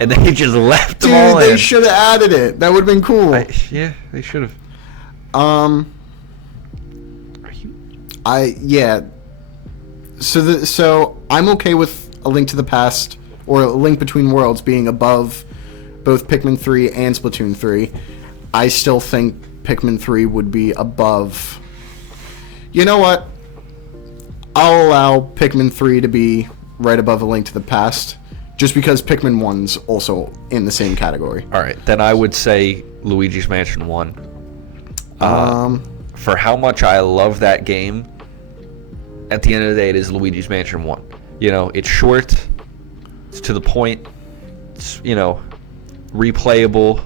And they just left them all in. Dude, they should have added it. That would have been cool. Yeah, they should have. Yeah. So I'm okay with A Link to the Past or A Link Between Worlds being above both Pikmin 3 and Splatoon 3. I still think Pikmin 3 would be above. You know what? I'll allow Pikmin 3 to be right above A Link to the Past. Just because Pikmin 1's also in the same category. All right, then I would say Luigi's Mansion 1. For how much I love that game, at the end of the day, it is Luigi's Mansion 1. You know, it's short, it's to the point, it's, replayable,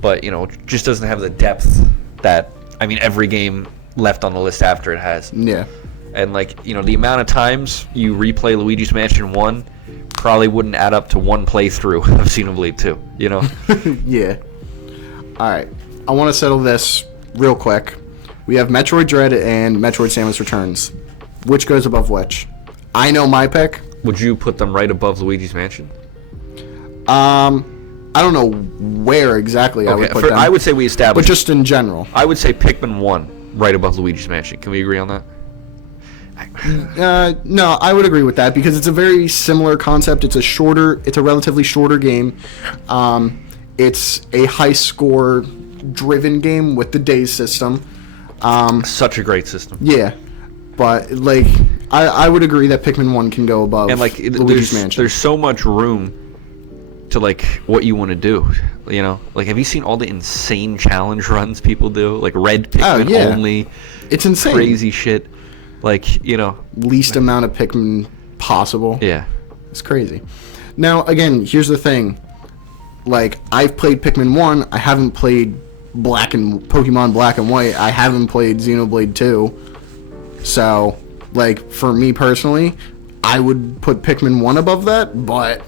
but, it just doesn't have the depth that, every game left on the list after it has. Yeah. And, the amount of times you replay Luigi's Mansion 1 probably wouldn't add up to one playthrough of Xenoblade 2, Yeah. Alright. I want to settle this real quick. We have Metroid Dread and Metroid Samus Returns. Which goes above which? I know my pick. Would you put them right above Luigi's Mansion? I don't know where exactly I would put them. I would say we established... But just in general. I would say Pikmin 1 right above Luigi's Mansion. Can we agree on that? No, I would agree with that because it's a very similar concept. It's a relatively shorter game. It's a high score driven game with the days system. Such a great system. Yeah, but like I would agree that Pikmin 1 can go above And like Luigi's Mansion. there's so much room to like what you want to do, you know? Like, have you seen all the insane challenge runs people do? Like red Pikmin only. It's insane. Crazy shit. Like, you know, Least amount of Pikmin possible. yeah. It's crazy. Now, again, here's the thing. Like, I've played Pikmin 1. I haven't played Pokemon Black and White. I haven't played Xenoblade 2. So, like, for me personally, I would put Pikmin 1 above that, but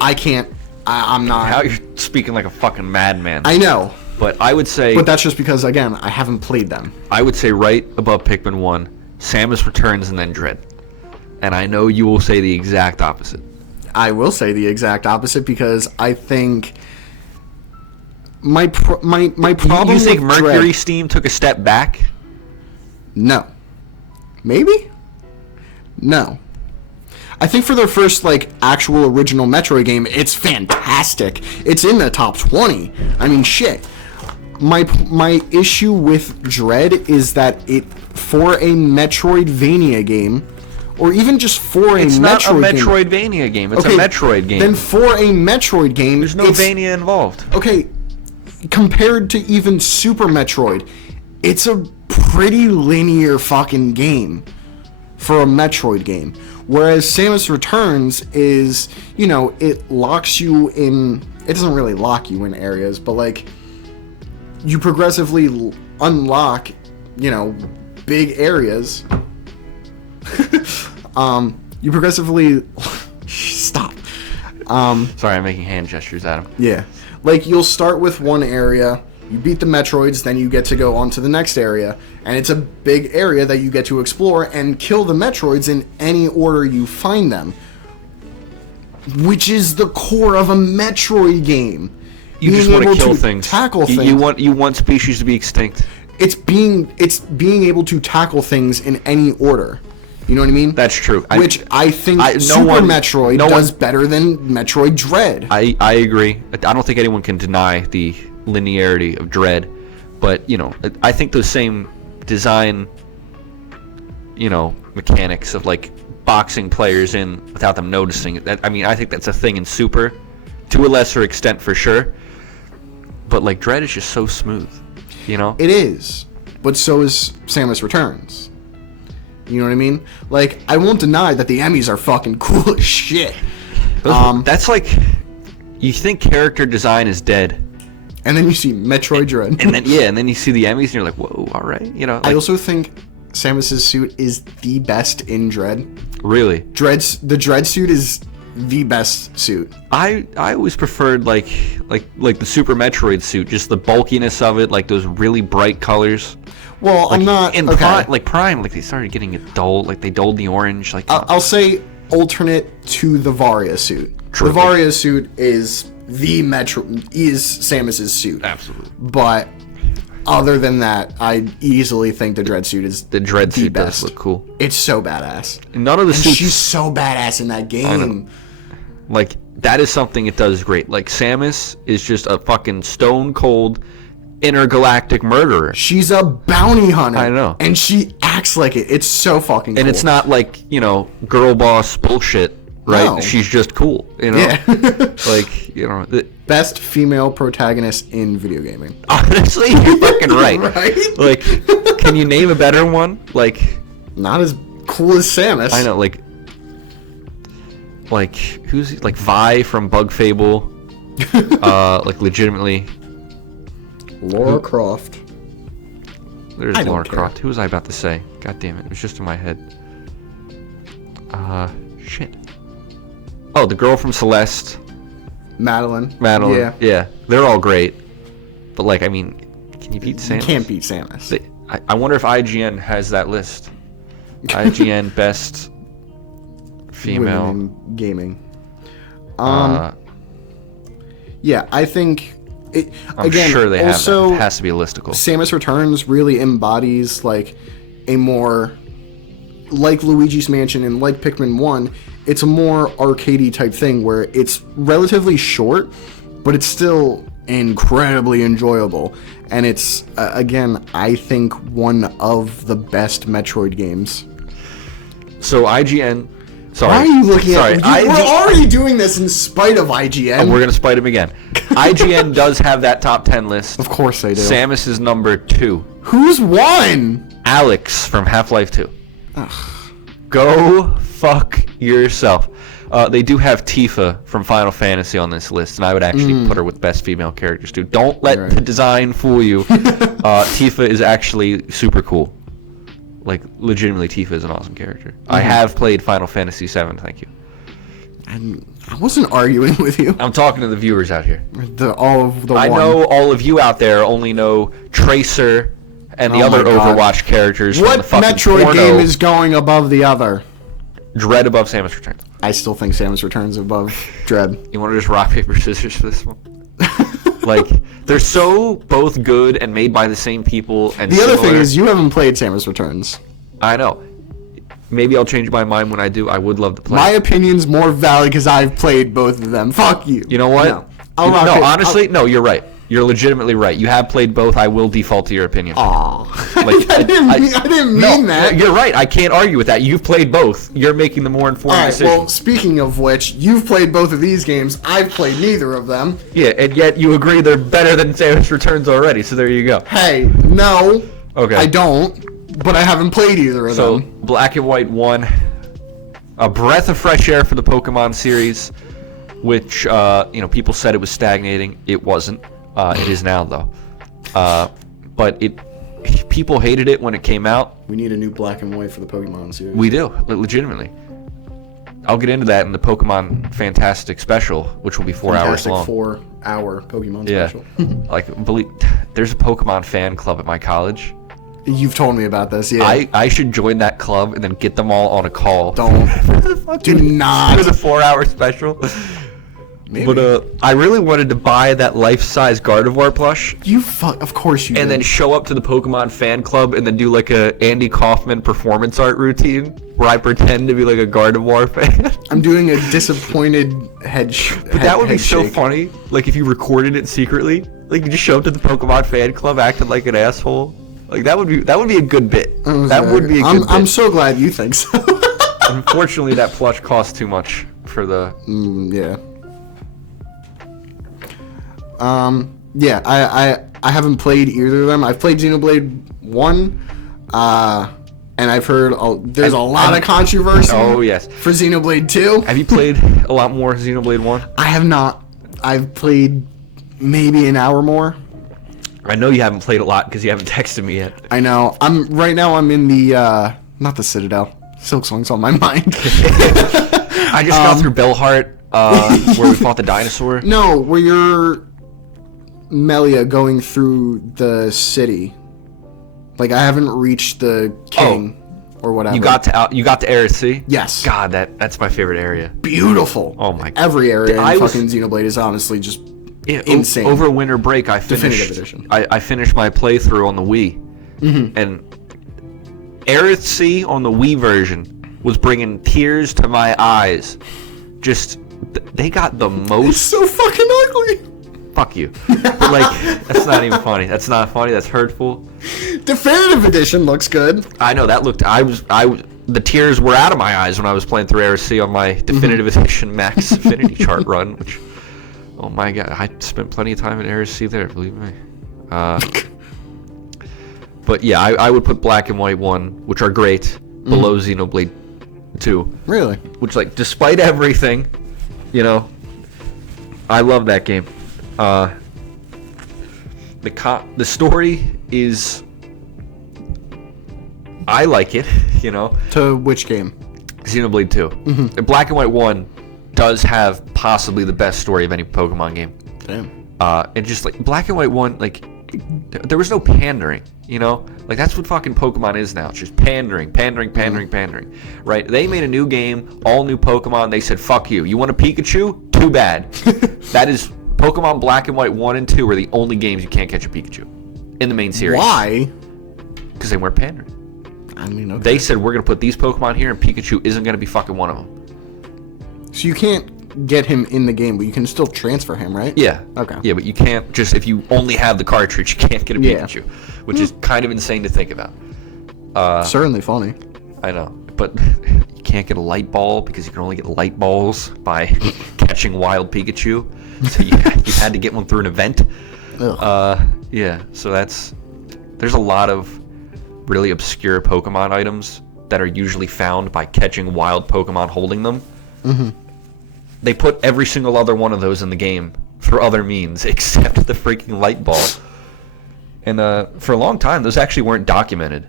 I can't. I'm not. How you're speaking like a fucking madman. I know. But I would say... But that's just because, again, I haven't played them. I would say right above Pikmin 1, Samus Returns, and then Dread. And I know you will say the exact opposite. I will say the exact opposite because I think my problem You think with Mercury Dread, Steam took a step back? No. Maybe? No. I think for their first, like, actual original Metroid game, it's fantastic. It's in the top 20. I mean, shit. My issue with Dread is that it, for a Metroidvania game, or even just for a It's not a Metroid Metroidvania game. It's Okay, a Metroid game. Then for a Metroid game, There's no Vania involved. Okay, compared to even Super Metroid, it's a pretty linear fucking game for a Metroid game. Whereas Samus Returns is, you know, it locks you in... It doesn't really lock you in areas, but, like, you progressively unlock, you know, big areas. You progressively... Stop. Sorry, I'm making hand gestures at him. Yeah. Like, you'll start with one area, you beat the Metroids, then you get to go on to the next area, and it's a big area that you get to explore and kill the Metroids in any order you find them. Which is the core of a Metroid game. You Being just want to able kill things. Tackle things. You want species to be extinct. It's being able to tackle things in any order. You know what I mean? That's true. Which I think Metroid does better than Metroid Dread. I agree. I don't think anyone can deny the linearity of Dread, but you know, I think those same design, you know, mechanics of like boxing players in without them noticing it. I mean, I think that's a thing in Super, to a lesser extent for sure. But like Dread is just so smooth, you know. It is, but so is Samus Returns. You know what I mean? Like, I won't deny that the Emmys are fucking cool as shit. That's like, you think character design is dead. And then you see Metroid Dread. And then you see the Emmys and you're like, whoa, all right, you know. Like, I also think Samus's suit is the best in Dread. Really? The Dread suit is the best suit. I always preferred like the Super Metroid suit, just the bulkiness of it, like those really bright colors. Well, Like, I'm not in okay. Prime, like they started getting it dull, like they dulled the orange. Like I'll say alternate to the Varia suit. True. The Varia suit is Samus's suit. absolutely. But other than that, I easily think the Dread suit is The Dread suit best. does look cool. It's so badass. None of the And suits, she's so badass in that game. like that is something it does great. Like Samus is just a fucking stone cold intergalactic murderer. She's a bounty hunter. I know. And she acts like it. It's so fucking cool. And it's not like, you know, girl boss bullshit, right? No. She's just cool, you know? Yeah. Like, you know, Best female protagonist in video gaming. honestly, you're fucking right. Right? Like, can you name a better one? Like, Not as cool as Samus. I know, like who's like Vi from Bug Fable? Like legitimately, Lara Croft. there's I don't Lara care. Croft. Who was I about to say? God damn it, it was just in my head. Shit. Oh, the girl from Celeste. Madeline. Madeline. Yeah. They're all great. But like, I mean, can you beat Samus? You can't beat Samus. I wonder if IGN has that list. IGN best female. Women in gaming. Yeah, I think it. I'm again, sure they have also, that. It has to be a listicle. Samus Returns really embodies like a more like Luigi's Mansion and like Pikmin 1. It's a more arcadey type thing where it's relatively short, but it's still incredibly enjoyable. and it's again, I think one of the best Metroid games. So IGN. Sorry. Why are you looking Sorry, at? We're already doing this in spite of IGN. We're gonna spite him again. IGN does have that top 10 list. Of course they do. Samus is number 2. Who's one? Alex from Half-Life 2. Go fuck yourself. They do have Tifa from Final Fantasy on this list, and I would actually put her with best female characters too. Don't let the design fool you. Tifa is actually super cool. Like, legitimately, Tifa is an awesome character. I have played Final Fantasy VII, thank you. And I wasn't arguing with you. I'm talking to the viewers out here. I know all of you out there only know Tracer and the other Overwatch characters from the fucking Metroid porno. game is going above the other? Dread above Samus Returns. I still think Samus Returns above Dread. You want to just rock, paper, scissors for this one? Like, they're so both good and made by the same people. And the other thing is, you haven't played Samus Returns. I know. Maybe I'll change my mind when I do. I would love to play. My opinion's more valid because I've played both of them. Fuck you. You know what? No, honestly, no, you're right. You're legitimately right. You have played both. I will default to your opinion. Aw. Like, I didn't mean that. You're right. I can't argue with that. You've played both. You're making the more informed decision. Well, speaking of which, you've played both of these games. I've played neither of them. Yeah, and yet you agree they're better than Samus Returns already, so there you go. Hey, no. Okay. I don't, but I haven't played either of them. So, Black and White 1, a breath of fresh air for the Pokemon series, which, people said it was stagnating. It wasn't. It is now, though. But people hated it when it came out. We need a new Black and White for the Pokemon series. We do, legitimately. I'll get into that in the Pokemon Fantastic Special, which will be 4 hours long. 4-hour Pokemon special. There's a Pokemon fan club at my college. You've told me about this, yeah. I should join that club and then get them all on a call. Don't. Do not. For the 4-hour special. Maybe. But I really wanted to buy that life-size Gardevoir plush. Of course you did. And then show up to the Pokemon fan club and then do like a Andy Kaufman performance art routine where I pretend to be like a Gardevoir fan. I'm doing a disappointed head But that would be so funny. Like if you recorded it secretly, like you just show up to the Pokemon fan club acting like an asshole. Like that would be a good bit. That would be a good bit. I'm so glad you think so. Unfortunately, that plush costs too much for the. Yeah. I haven't played either of them. I've played Xenoblade 1, and I've heard there's a lot of controversy. Oh yes. For Xenoblade 2. Have you played a lot more Xenoblade 1? I have not. I've played maybe an hour more. I know you haven't played a lot because you haven't texted me yet. I know. I'm in the not the Citadel. Silksong's on my mind. I just got through Bellheart, where we fought the dinosaur. No, where you're Melia going through the city. Like I haven't reached the king or whatever. You got to Erisea? Yes. God, that's my favorite area. Beautiful. Oh my god. Every area in fucking Xenoblade is honestly just insane. Over winter break, I finished. Definitive edition. I finished my playthrough on the Wii, and Erisea on the Wii version was bringing tears to my eyes. Just they got the most. It's so fucking ugly. Fuck you. But like, that's not even funny. That's not funny. That's hurtful. Definitive edition looks good. I know that looked. The tears were out of my eyes when I was playing through Erisea on my definitive edition max affinity chart run. Which, oh my god, I spent plenty of time in Erisea there. Believe me. But yeah, I would put Black and White 1, which are great, below Xenoblade 2. Really? Which, like, despite everything, I love that game. The story is, I like it, To which game? Xenoblade 2. Black and White 1 does have possibly the best story of any Pokemon game. Damn. And just like Black and White 1, like there was no pandering, like that's what fucking Pokemon is now. It's just pandering, right? They made a new game, all new Pokemon. They said, fuck you. You want a Pikachu? Too bad. That is Pokemon Black and White 1 and 2 are the only games you can't catch a Pikachu in the main series. Why? Because they weren't pandering. I mean, okay. They said, we're going to put these Pokemon here and Pikachu isn't going to be fucking one of them. So you can't get him in the game, but you can still transfer him, right? Yeah. Okay. Yeah, but you can't just, if you only have the cartridge, you can't get a Yeah. Pikachu, which is kind of insane to think about. Certainly funny. I know, but you can't get a light ball because you can only get light balls by catching wild Pikachu. So you had to get one through an event. Yeah, so there's a lot of really obscure Pokemon items that are usually found by catching wild Pokemon holding them. Mm-hmm. They put every single other one of those in the game for other means except the freaking light ball. And for a long time, those actually weren't documented.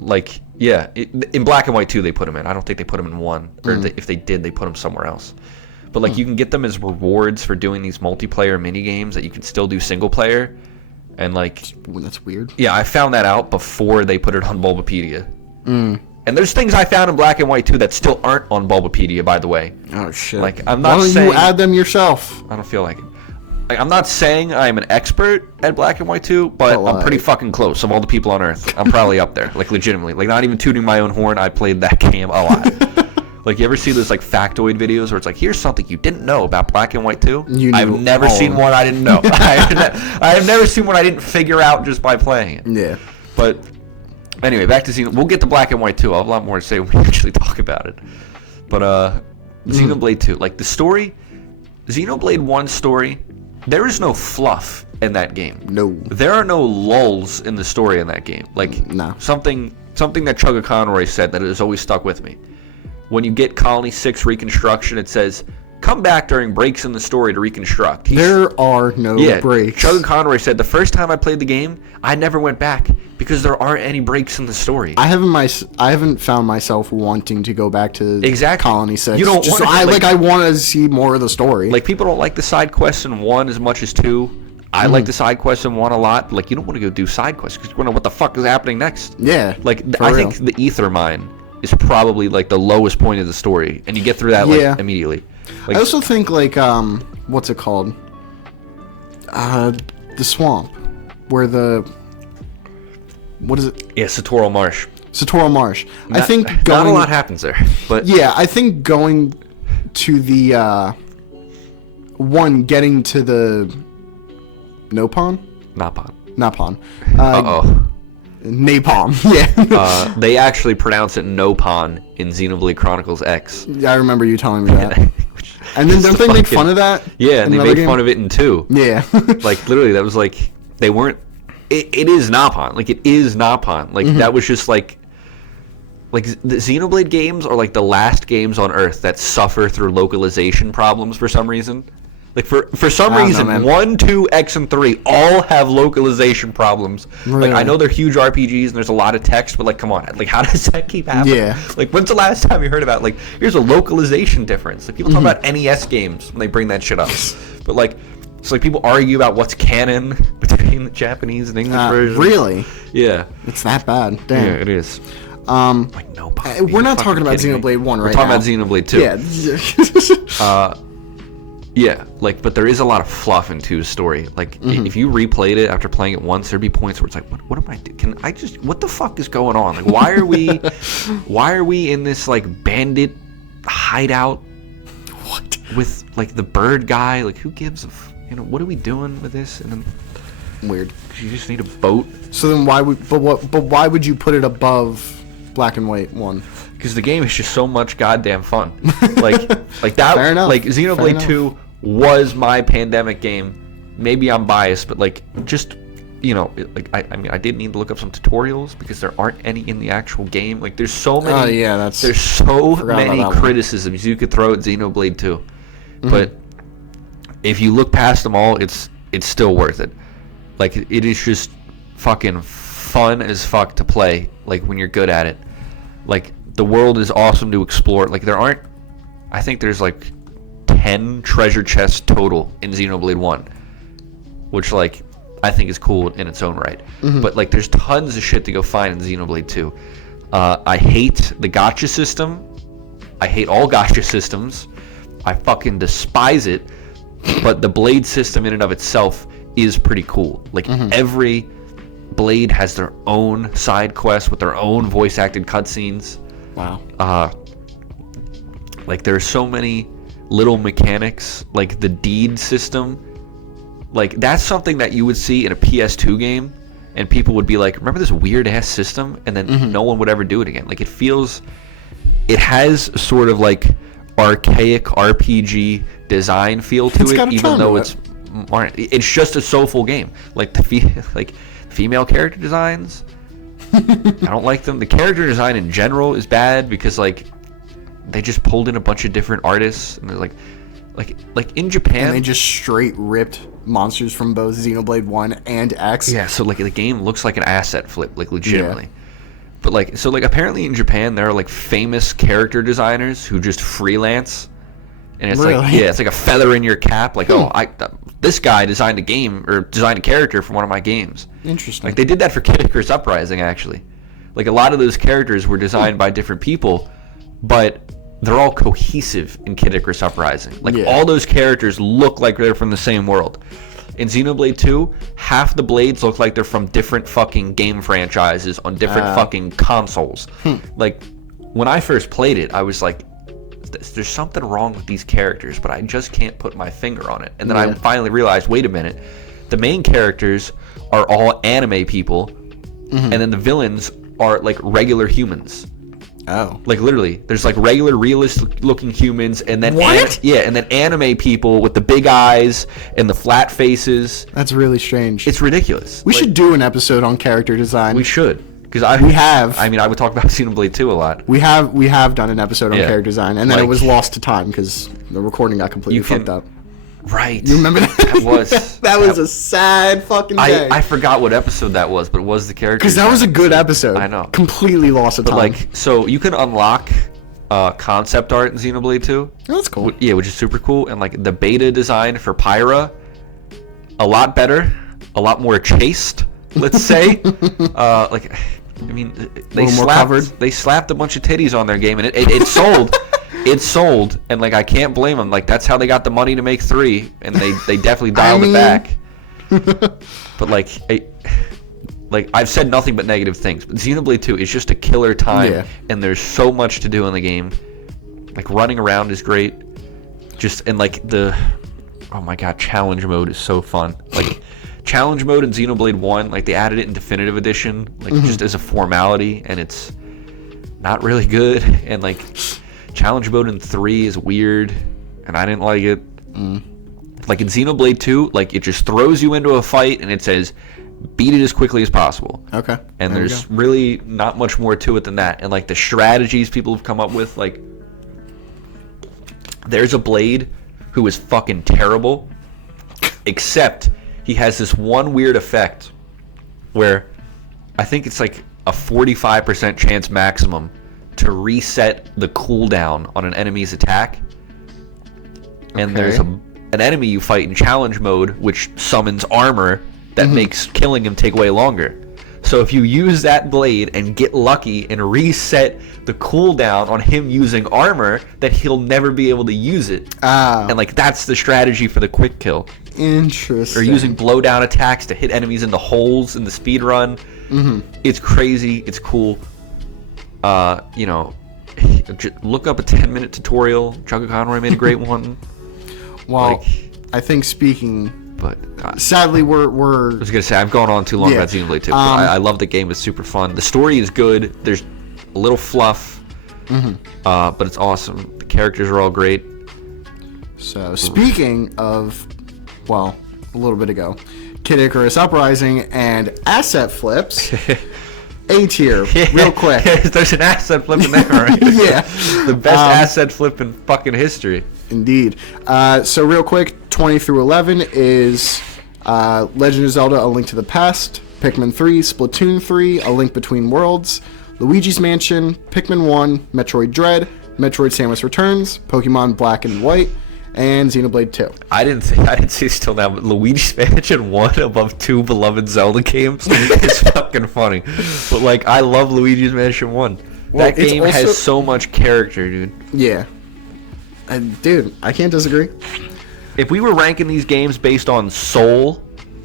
Like, yeah, in Black and White 2 they put them in. I don't think they put them in 1. Or if they did, they put them somewhere else. But, like, you can get them as rewards for doing these multiplayer mini-games that you can still do single-player. And, like... That's weird. Yeah, I found that out before they put it on Bulbapedia. And there's things I found in Black and White 2 that still aren't on Bulbapedia, by the way. Oh, shit. Like, I'm not Why don't saying... you add them yourself? I don't feel like it. Like, I'm not saying I'm an expert at Black and White 2, but I'm pretty fucking close. Of all the people on Earth, I'm probably up there. Like, legitimately. Like, not even tooting my own horn, I played that game a lot. Like, you ever see those, like, factoid videos where it's like, here's something you didn't know about Black and White 2? I've never seen one I didn't know. I have never seen one I didn't figure out just by playing it. Yeah. But, anyway, back to Xenoblade. We'll get to Black and White 2. I'll have a lot more to say when we actually talk about it. But, Xenoblade 2. Like, the story... Xenoblade 1 story... There is no fluff in that game. No. There are no lulls in the story in that game. Like, no. Something that Chugga Conroy said that has always stuck with me. When you get Colony 6 Reconstruction, it says, come back during breaks in the story to reconstruct. There are no breaks. Chugga Conroy said, the first time I played the game, I never went back because there aren't any breaks in the story. I haven't found myself wanting to go back to Colony 6. You don't want to, I want to see more of the story. Like, people don't like the side quests in 1 as much as 2. I like the side quests in 1 a lot. Like, you don't want to go do side quests because you want to know what the fuck is happening next. Yeah. Like, I think the Ether Mine is probably, like, the lowest point of the story. And you get through that, like, immediately. Like, I also think, like, what's it called? The swamp. Where the... What is it? Yeah, Satoral Marsh. Satoral Marsh. I think going... Not a lot happens there, but... Yeah, I think going to the, getting to the... Nopon? Napon. Uh-oh. Napalm, yeah. They actually pronounce it Nopon in Xenoblade Chronicles X. Yeah, I remember you telling me that. And then don't they make fun of that? Yeah, and they made fun of it in 2. Yeah. Like, literally, that was like, they weren't... It is Napon. Like, it is Napon. Like, that was just like... Like, the Xenoblade games are like the last games on Earth that suffer through localization problems for some reason. Like, for some reason, 1, 2, X, and 3 all have localization problems. Really? Like, I know they're huge RPGs and there's a lot of text, but, like, come on. Like, how does that keep happening? Yeah. Like, when's the last time you heard about, like, here's a localization difference? Like, people talk about NES games when they bring that shit up. But, like, it's like people argue about what's canon between the Japanese and English versions. Really? Yeah. It's that bad. Damn. Yeah, it is. Like, no, we're not talking about Xenoblade 1 right now. We're talking about Xenoblade 2. Yeah. Yeah, like, but there is a lot of fluff in 2's story. Like, if you replayed it after playing it once, there'd be points where it's like, what am I doing? What the fuck is going on? Like, why are we in this, like, bandit hideout? What? With, like, the bird guy? Like, who gives what are we doing with this? And then... Weird. You just need a boat. So then why would you put it above Black and White 1? Because the game is just so much goddamn fun. Like that. Fair enough. Like, Xenoblade 2 was my pandemic game. Maybe I'm biased, but, like, just, like, I mean, I did need to look up some tutorials because there aren't any in the actual game. Like, there's so many. There's so many criticisms you could throw at Xenoblade 2. But if you look past them all, it's still worth it. Like, it is just fucking fun as fuck to play, like, when you're good at it. Like, the world is awesome to explore. Like, I think there's, like, 10 treasure chests total in Xenoblade 1. Which, like, I think is cool in its own right. But, like, there's tons of shit to go find in Xenoblade 2. I hate the gacha system. I hate all gacha systems. I fucking despise it. But the blade system in and of itself is pretty cool. Like, every blade has their own side quest with their own voice acted cutscenes. Wow. Like, there are so many little mechanics, like the deed system. Like, that's something that you would see in a PS2 game, and people would be like, remember this weird-ass system? And then no one would ever do it again. Like, it has sort of, like, archaic RPG design feel to it, even though it's just a soulful game. Like, female character designs, I don't like them. The character design in general is bad because, like, they just pulled in a bunch of different artists, and they're like in Japan, and they just straight ripped monsters from both Xenoblade 1 and X. Yeah, so like the game looks like an asset flip, like legitimately. Yeah. But like, so like apparently in Japan there are like famous character designers who just freelance, and it's really? Like, yeah, it's like a feather in your cap. Like, this guy designed a game or designed a character for one of my games. Interesting. Like they did that for Kid Icarus Uprising actually. Like a lot of those characters were designed by different people, but they're all cohesive in Kid Icarus Uprising. Like, all those characters look like they're from the same world. In Xenoblade 2, half the blades look like they're from different fucking game franchises on different fucking consoles. Like, when I first played it, I was like, there's something wrong with these characters, but I just can't put my finger on it. And then I finally realized, wait a minute, the main characters are all anime people, and then the villains are, like, regular humans. Oh. Like, literally, there's, like, regular, realistic-looking humans, and then... What? And then anime people with the big eyes and the flat faces. That's really strange. It's ridiculous. We should do an episode on character design. We should. Because we have. I mean, I would talk about Xenoblade 2 a lot. We have done an episode on character design, and then like, it was lost to time because the recording got completely fucked up. Right. You remember that? That was... that was a sad fucking day. I forgot what episode that was, but it was the character. Because that was a good episode. I know. Completely lost to time. But, like, so you can unlock concept art in Xenoblade 2. Oh, that's cool. Yeah, which is super cool. And, like, the beta design for Pyra, a lot better. A lot more chaste, let's say. Like, I mean, they slapped a bunch of titties on their game, and it sold. It sold, and like I can't blame them. Like that's how they got the money to make 3, and they definitely dialed it back. But like I've said nothing but negative things. But Xenoblade 2 is just a killer time, and there's so much to do in the game. Like running around is great. And like oh my god, challenge mode is so fun. Like challenge mode in Xenoblade 1, like they added it in Definitive Edition, like just as a formality, and it's not really good. And like. Challenge mode in 3 is weird, and I didn't like it. Like in Xenoblade 2, like it just throws you into a fight, and it says, beat it as quickly as possible. Okay. And there's really not much more to it than that. And like the strategies people have come up with, like there's a Blade who is fucking terrible, except he has this one weird effect where I think it's like a 45% chance maximum to reset the cooldown on an enemy's attack. And there's an enemy you fight in challenge mode which summons armor that makes killing him take way longer. So if you use that blade and get lucky and reset the cooldown on him using armor, that he'll never be able to use it. And like that's the strategy for the quick kill. Interesting. Or using blowdown attacks to hit enemies in the holes in the speed run. It's crazy. It's cool. You know, look up a 10-minute tutorial. Chugga Conroy made a great one. Well, I think speaking, but sadly, we're. I was gonna say I've gone on too long about Xenoblade 2. I love the game. It's super fun. The story is good. There's a little fluff, but it's awesome. The characters are all great. So speaking of, well, a little bit ago, Kid Icarus Uprising and asset flips. A tier, real quick. There's an asset flip in there, right? Yeah. The best asset flip in fucking history. Indeed. So real quick, 20 through 11 is Legend of Zelda: A Link to the Past, Pikmin 3, Splatoon 3, A Link Between Worlds, Luigi's Mansion, Pikmin 1, Metroid Dread, Metroid Samus Returns, Pokemon Black and White, and Xenoblade 2. I didn't see it till now, but Luigi's Mansion 1 above 2 beloved Zelda games is fucking funny. But like, I love Luigi's Mansion 1. Well, that game has so much character, dude. Yeah. Dude, I can't disagree. If we were ranking these games based on soul,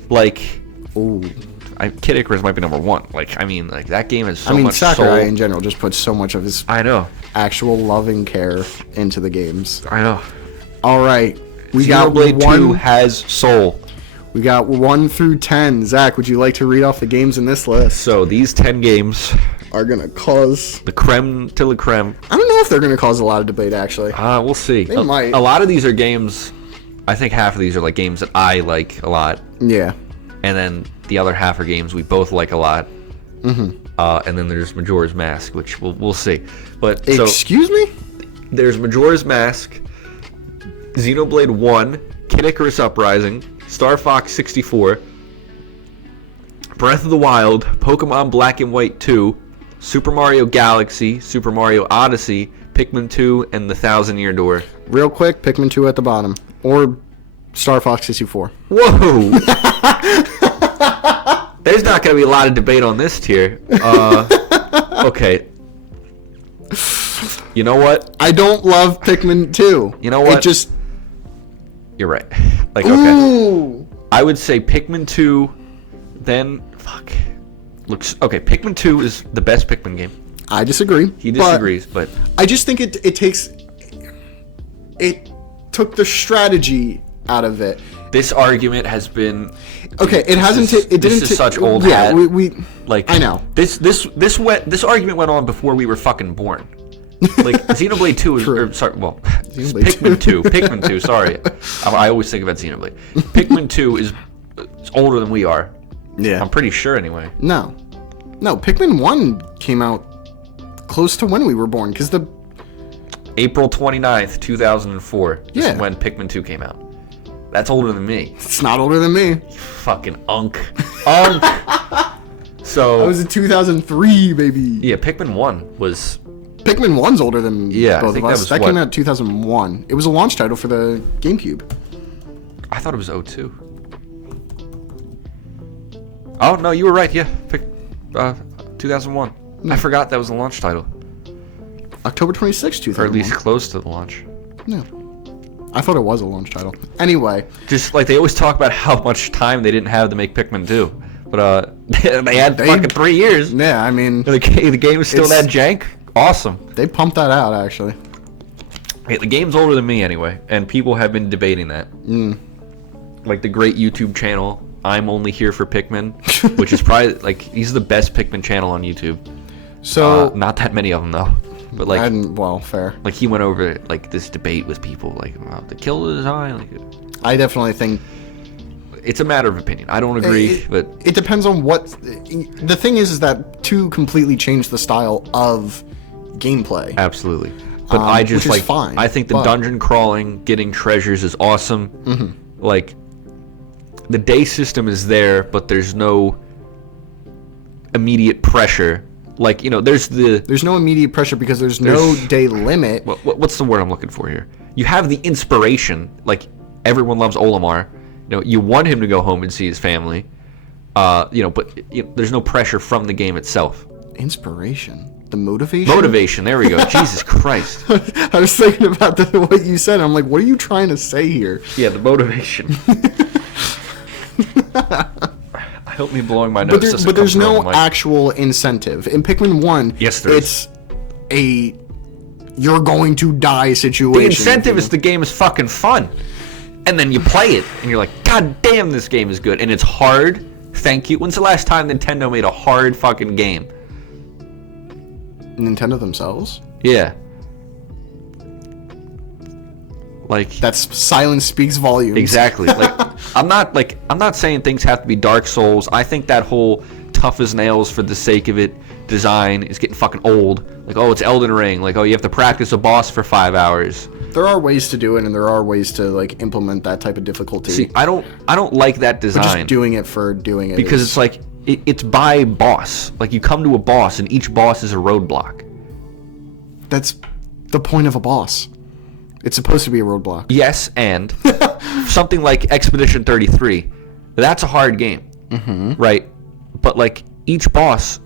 like, Kid Icarus might be number 1. Like, I mean, like that game has so much soul. Sakurai in general just puts so much of his actual loving care into the games. I know. All right. We Xenoblade got 2 has soul. We got 1 through 10. Zach, would you like to read off the games in this list? So these 10 games are going to cause... the creme to la creme. I don't know if they're going to cause a lot of debate, actually. We'll see. They might. A lot of these are games... I think half of these are like games that I like a lot. Yeah. And then the other half are games we both like a lot. Mm-hmm. And then there's Majora's Mask, which we'll see. But Excuse me? There's Majora's Mask, Xenoblade 1, Kid Icarus Uprising, Star Fox 64, Breath of the Wild, Pokemon Black and White 2, Super Mario Galaxy, Super Mario Odyssey, Pikmin 2, and The Thousand Year Door. Real quick, Pikmin 2 at the bottom. Or Star Fox 64. Whoa! There's not going to be a lot of debate on this tier. Okay. You know what? I don't love Pikmin 2. You know what? It just... You're right. Like, okay. Ooh. I would say Pikmin 2, then... Fuck. Looks... Okay, Pikmin 2 is the best Pikmin game. I disagree. He disagrees, but... I just think it takes... It took the strategy out of it. This argument has been... Okay, it hasn't... It didn't... This is such old hat. Yeah, we like... I know. This argument went on before we were fucking born. Like, Xenoblade 2 is... True. Or, sorry, well... Xenoblade Pikmin 2. Pikmin 2, sorry. I always think about Xenoblade. Pikmin 2 is older than we are. Yeah. I'm pretty sure, anyway. No, Pikmin 1 came out close to when we were born, because the... April 29th, 2004. This Yeah. is when Pikmin 2 came out. That's older than me. It's not older than me. Fucking unk. Unk! So... I was in 2003, baby. Yeah, Pikmin 1 was... Pikmin 1's older than Yeah, both I think of us. that Came out in 2001. It was a launch title for the GameCube. I thought it was 02. Oh, no, you were right, yeah. 2001. I forgot that was the launch title. October 26, 2001. Or at least close to the launch. No. I thought it was a launch title. Anyway. Just like they always talk about how much time they didn't have to make Pikmin 2. But they had fucking 3 years. Yeah, I mean... The game was still that jank. Awesome. They pumped that out, actually. Hey, the game's older than me anyway, and people have been debating that. Like the great YouTube channel, I'm Only Here for Pikmin, which is probably, like, he's the best Pikmin channel on YouTube. So... not that many of them, though. But, like... well, fair. Like, he went over, like, this debate with people, like, about the kill design. Like, I definitely think... It's a matter of opinion. I don't agree, but... It depends on what... The thing is that 2 completely changed the style of gameplay. Absolutely. But I just, which is like... fine, I think the dungeon crawling, getting treasures is awesome. Mm-hmm. Like, the day system is there, but there's no immediate pressure. Like, you know, there's no immediate pressure because there's no day limit. What's the word I'm looking for here? You have the inspiration. Like, everyone loves Olimar. You know, you want him to go home and see his family. You know, but there's no pressure from the game itself. Inspiration? The motivation? Motivation, there we go. Jesus Christ. I was thinking about what you said. I'm like, what are you trying to say here? Yeah, the motivation. I hope me blowing my nose. But there's no actual incentive. In Pikmin 1, yes, there is. It's a you're going to die situation. The incentive is the game is fucking fun. And then you play it, and you're like, God damn, this game is good. And it's hard. Thank you. When's the last time Nintendo made a hard fucking game? Nintendo themselves? Yeah. Like, that's silence speaks volumes. Exactly. Like, I'm not saying things have to be Dark Souls. I think that whole tough as nails for the sake of it design is getting fucking old. Like, oh, it's Elden Ring. Like, oh, you have to practice a boss for 5 hours. There are ways to do it, and there are ways to like implement that type of difficulty. See, I don't like that design. But just doing it for doing it. Because it's like it's by boss. Like, you come to a boss, and each boss is a roadblock. That's the point of a boss. It's supposed to be a roadblock. Yes, and something like Expedition 33, that's a hard game, right? But like each boss,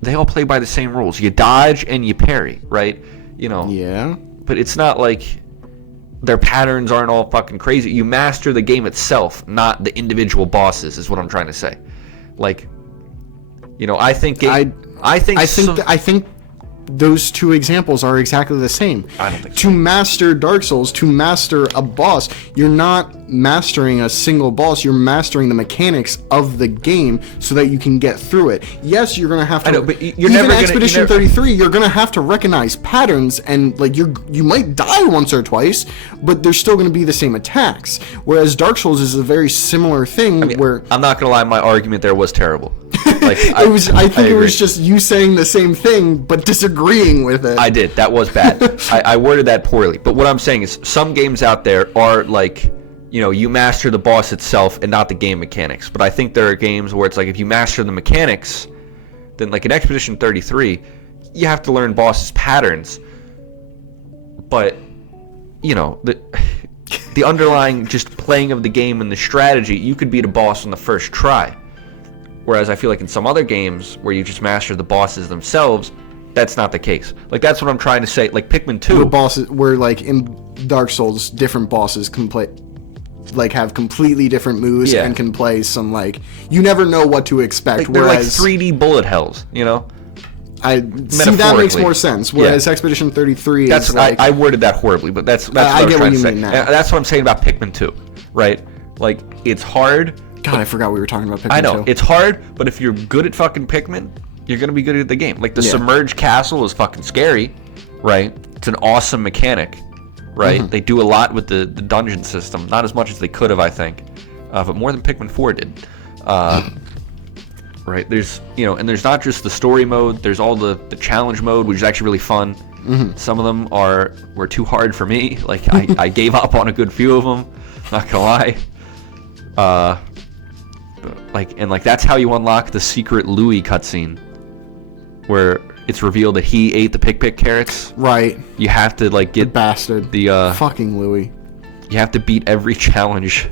they all play by the same rules. You dodge and you parry, right? You know. Yeah. But it's not like their patterns aren't all fucking crazy. You master the game itself, not the individual bosses. Is what I'm trying to say. Like, you know, I think those two examples are exactly the same. I don't think so. To master Dark Souls, to master a boss, you're not mastering a single boss, you're mastering the mechanics of the game so that you can get through it. Yes, you're gonna have to. I know, but you're even never gonna. Expedition 33, you're gonna have to recognize patterns, and like you might die once or twice, but there's still gonna be the same attacks. Whereas Dark Souls is a very similar thing. Where I'm not gonna lie, my argument there was terrible. Like I think it was just you saying the same thing but disagreeing with it. I did. That was bad. I worded that poorly. But what I'm saying is some games out there are like, you master the boss itself and not the game mechanics. But I think there are games where it's like if you master the mechanics, then like in Expedition 33, you have to learn bosses' patterns. But, the underlying just playing of the game and the strategy, you could beat a boss on the first try. Whereas I feel like in some other games where you just master the bosses themselves, that's not the case. Like that's what I'm trying to say. Like Pikmin 2, where like in Dark Souls, different bosses can play, like have completely different moves and can play some like you never know what to expect. Like, they're like 3D bullet hells, I see that makes more sense. Whereas Expedition 33 that's is like I worded that horribly, but that's what I was trying to say. That's what I'm saying about Pikmin 2, right? Like it's hard. God, I forgot we were talking about Pikmin 2. I know, it's hard, but if you're good at fucking Pikmin, you're going to be good at the game. Like, the submerged castle is fucking scary, right? It's an awesome mechanic, right? Mm-hmm. They do a lot with the dungeon system. Not as much as they could have, I think. But more than Pikmin 4 did. Right? There's, and there's not just the story mode. There's all the challenge mode, which is actually really fun. Mm-hmm. Some of them were too hard for me. Like, I gave up on a good few of them. Not going to lie. Like that's how you unlock the secret Louis cutscene, where it's revealed that he ate the pick carrots. Right. You have to get the bastard. The fucking Louis. You have to beat every challenge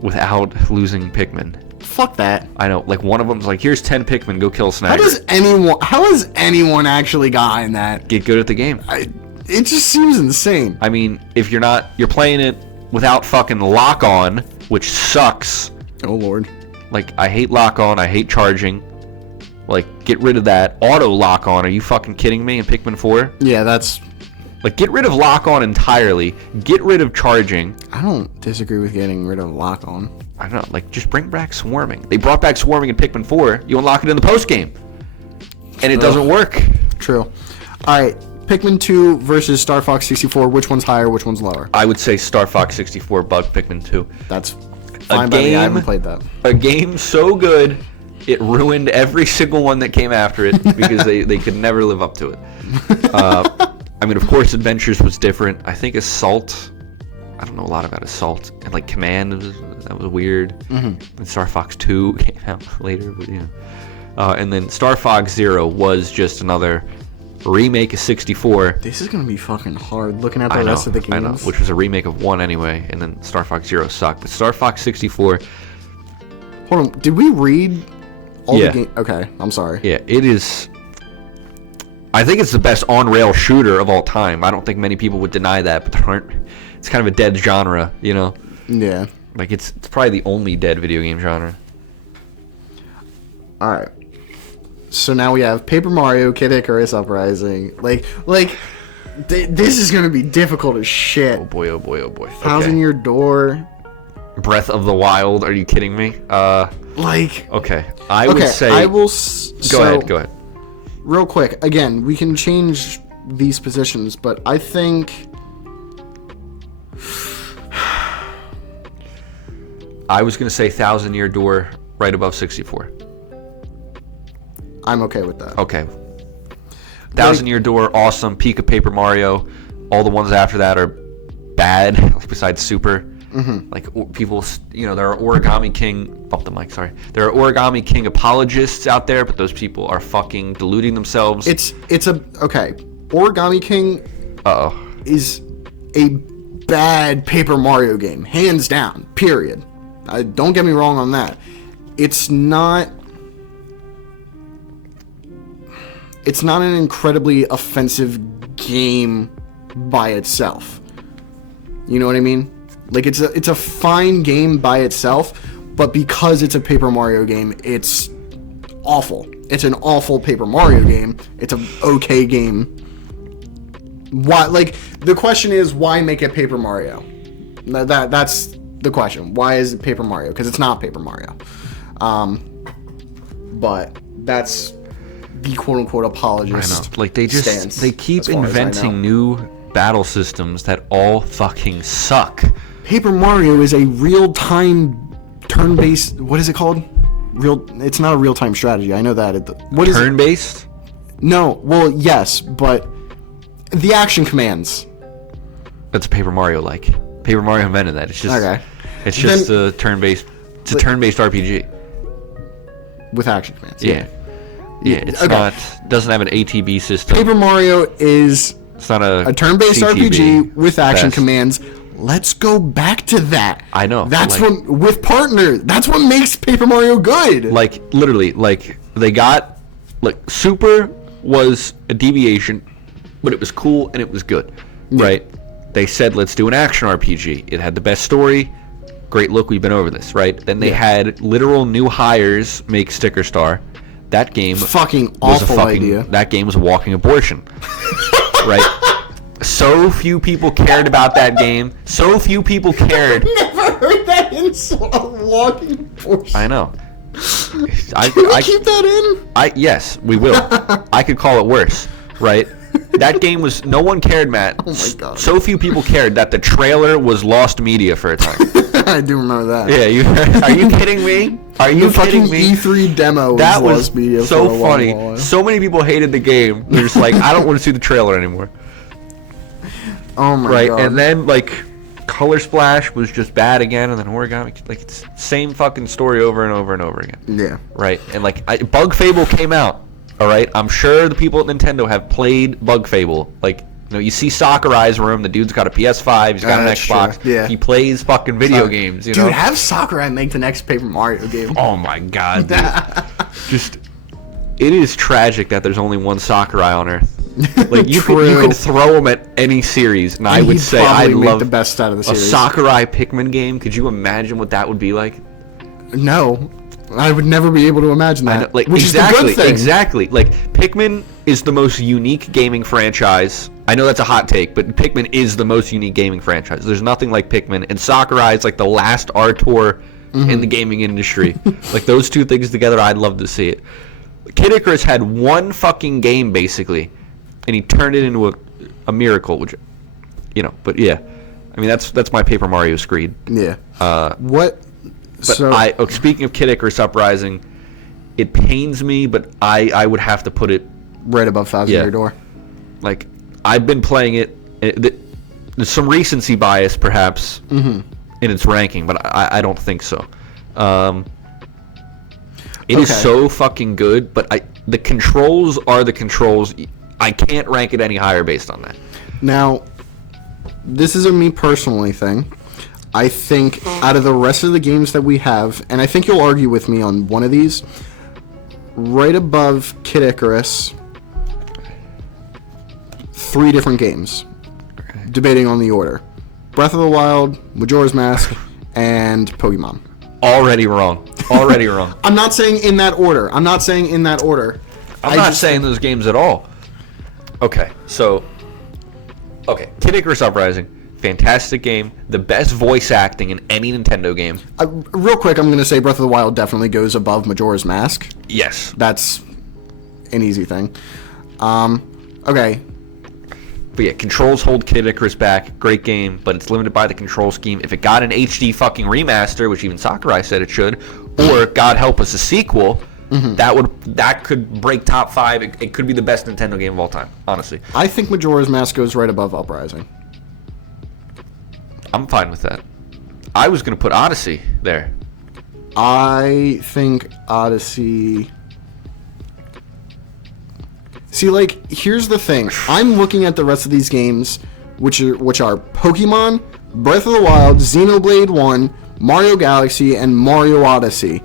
without losing Pikmin. Fuck that. I know. Like one of them's like, here's 10 Pikmin, go kill Snagger. How has anyone actually gotten that? Get good at the game. It just seems insane. I mean, if you're playing it without fucking lock on, which sucks. Oh lord. Like, I hate lock-on, I hate charging. Like, get rid of that. Auto lock-on, are you fucking kidding me in Pikmin 4? Yeah, that's... Like, get rid of lock-on entirely. Get rid of charging. I don't disagree with getting rid of lock-on. I don't know, like, just bring back swarming. They brought back swarming in Pikmin 4. You unlock it in the post-game. And it doesn't work. True. Alright, Pikmin 2 versus Star Fox 64. Which one's higher, which one's lower? I would say Star Fox 64 bugged Pikmin 2. That's... fine by me. I haven't played that. A game so good, it ruined every single one that came after it because they could never live up to it. I mean, of course, Adventures was different. I think Assault, I don't know a lot about Assault. And like Command, that was weird. Mm-hmm. And Star Fox 2 came out later, but and then Star Fox Zero was just another remake of 64. This is gonna be fucking hard looking at the rest of the games. I know, which was a remake of 1 anyway, and then Star Fox Zero sucked. But Star Fox 64... Hold on, did we read all the games? Okay, I'm sorry. Yeah, it is... I think it's the best on-rail shooter of all time. I don't think many people would deny that, but there aren't... It's kind of a dead genre, Yeah. Like, it's probably the only dead video game genre. Alright. So now we have Paper Mario, Kid Icarus Uprising. This is gonna be difficult as shit. Oh boy, oh boy, oh boy. Thousand Year Door. Breath of the Wild. Are you kidding me? Okay. I would say. I will. Go ahead. Real quick. Again, we can change these positions, but I think. I was gonna say Thousand Year Door right above 64. I'm okay with that. Okay. Thousand Year Door, awesome. Peak of Paper Mario. All the ones after that are bad, besides Super. Mm-hmm. Like, people, there are Origami King... Up the mic, sorry. There are Origami King apologists out there, but those people are fucking deluding themselves. Okay. Origami King... is a bad Paper Mario game. Hands down. Period. Don't get me wrong on that. It's not an incredibly offensive game by itself. You know what I mean? Like, it's a fine game by itself, but because it's a Paper Mario game, it's awful. It's an awful Paper Mario game. It's an okay game. Why? Like, the question is, why make it Paper Mario? That's the question. Why is it Paper Mario? Because it's not Paper Mario. But that's the quote-unquote apologist. I know. Like, they keep inventing new battle systems that all fucking suck. Paper Mario is a real-time turn-based... What is it called? It's not a real-time strategy. I know that. What is turn-based? No. Well, yes, but the action commands. That's Paper Mario like. Paper Mario invented that. It's just okay. It's just a turn-based. It's a turn-based RPG with action commands. Yeah. Yeah. It's not. Doesn't have an ATB system. Paper Mario is. It's not a turn-based CTB RPG with action commands. Let's go back to that. I know. That's what with partner. That's what makes Paper Mario good. Like literally, like they got Super was a deviation, but it was cool and it was good, right? They said let's do an action RPG. It had the best story. Great look. We've been over this, right? Then they had literal new hires make Sticker Star. That game fucking awful idea. That game was a walking abortion, right? So few people cared about that game. So few people cared. I've never heard that insult. A walking abortion. I know. Can we keep that in? Yes, we will. I could call it worse, right? That game was... No one cared, Matt. Oh, my God. So few people cared that the trailer was lost media for a time. I do remember that. Yeah, are you kidding me? Are you kidding me? E3 demo that was lost media so for a funny. while. So many people hated the game. They're just like, I don't want to see the trailer anymore. Oh, my God. Right, and then, Color Splash was just bad again, and then Origami, it's same fucking story over and over and over again. Yeah. Right, and Bug Fable came out. All right, I'm sure the people at Nintendo have played Bug Fable. You see Sakurai's room. The dude's got a PS5. He's got an Xbox. True. Yeah. He plays fucking video games. Dude, have Sakurai make the next Paper Mario game. Oh my God, dude. It is tragic that there's only one Sakurai on Earth. You could throw him at any series, and I would say I'd love the best out of the series. A Sakurai Pikmin game. Could you imagine what that would be like? No, I would never be able to imagine that. Which is the good thing. Exactly. Pikmin is the most unique gaming franchise. I know that's a hot take, but Pikmin is the most unique gaming franchise. There's nothing like Pikmin, and Sakurai is the last Artor in the gaming industry. Those two things together, I'd love to see it. Kid Icarus had one fucking game basically, and he turned it into a miracle, which, but yeah, I mean that's my Paper Mario screed. Yeah. But speaking of Kid Icarus Uprising, it pains me, but I would have to put it right above Thousand Year Door. I've been playing it. There's some recency bias perhaps in its ranking, but I don't think so. It is so fucking good, but the controls are the controls. I can't rank it any higher based on that. Now, this is a me personally thing. I think out of the rest of the games that we have, and I think you'll argue with me on one of these, right above Kid Icarus, 3 different games. Debating on the order. Breath of the Wild, Majora's Mask, and Pokemon. Already wrong. I'm not saying in that order. I'm not saying those games at all. Okay, Kid Icarus Uprising, fantastic game, the best voice acting in any Nintendo game. Real quick, I'm going to say Breath of the Wild definitely goes above Majora's Mask. Yes. That's an easy thing. Okay. But yeah, controls hold Kid Icarus back. Great game, but it's limited by the control scheme. If it got an HD fucking remaster, which even Sakurai said it should, or God help us, a sequel, that could break top 5. It could be the best Nintendo game of all time, honestly. I think Majora's Mask goes right above Uprising. I'm fine with that. I was going to put Odyssey there. I think Odyssey... See, here's the thing. I'm looking at the rest of these games, which are Pokemon, Breath of the Wild, Xenoblade 1, Mario Galaxy, and Mario Odyssey.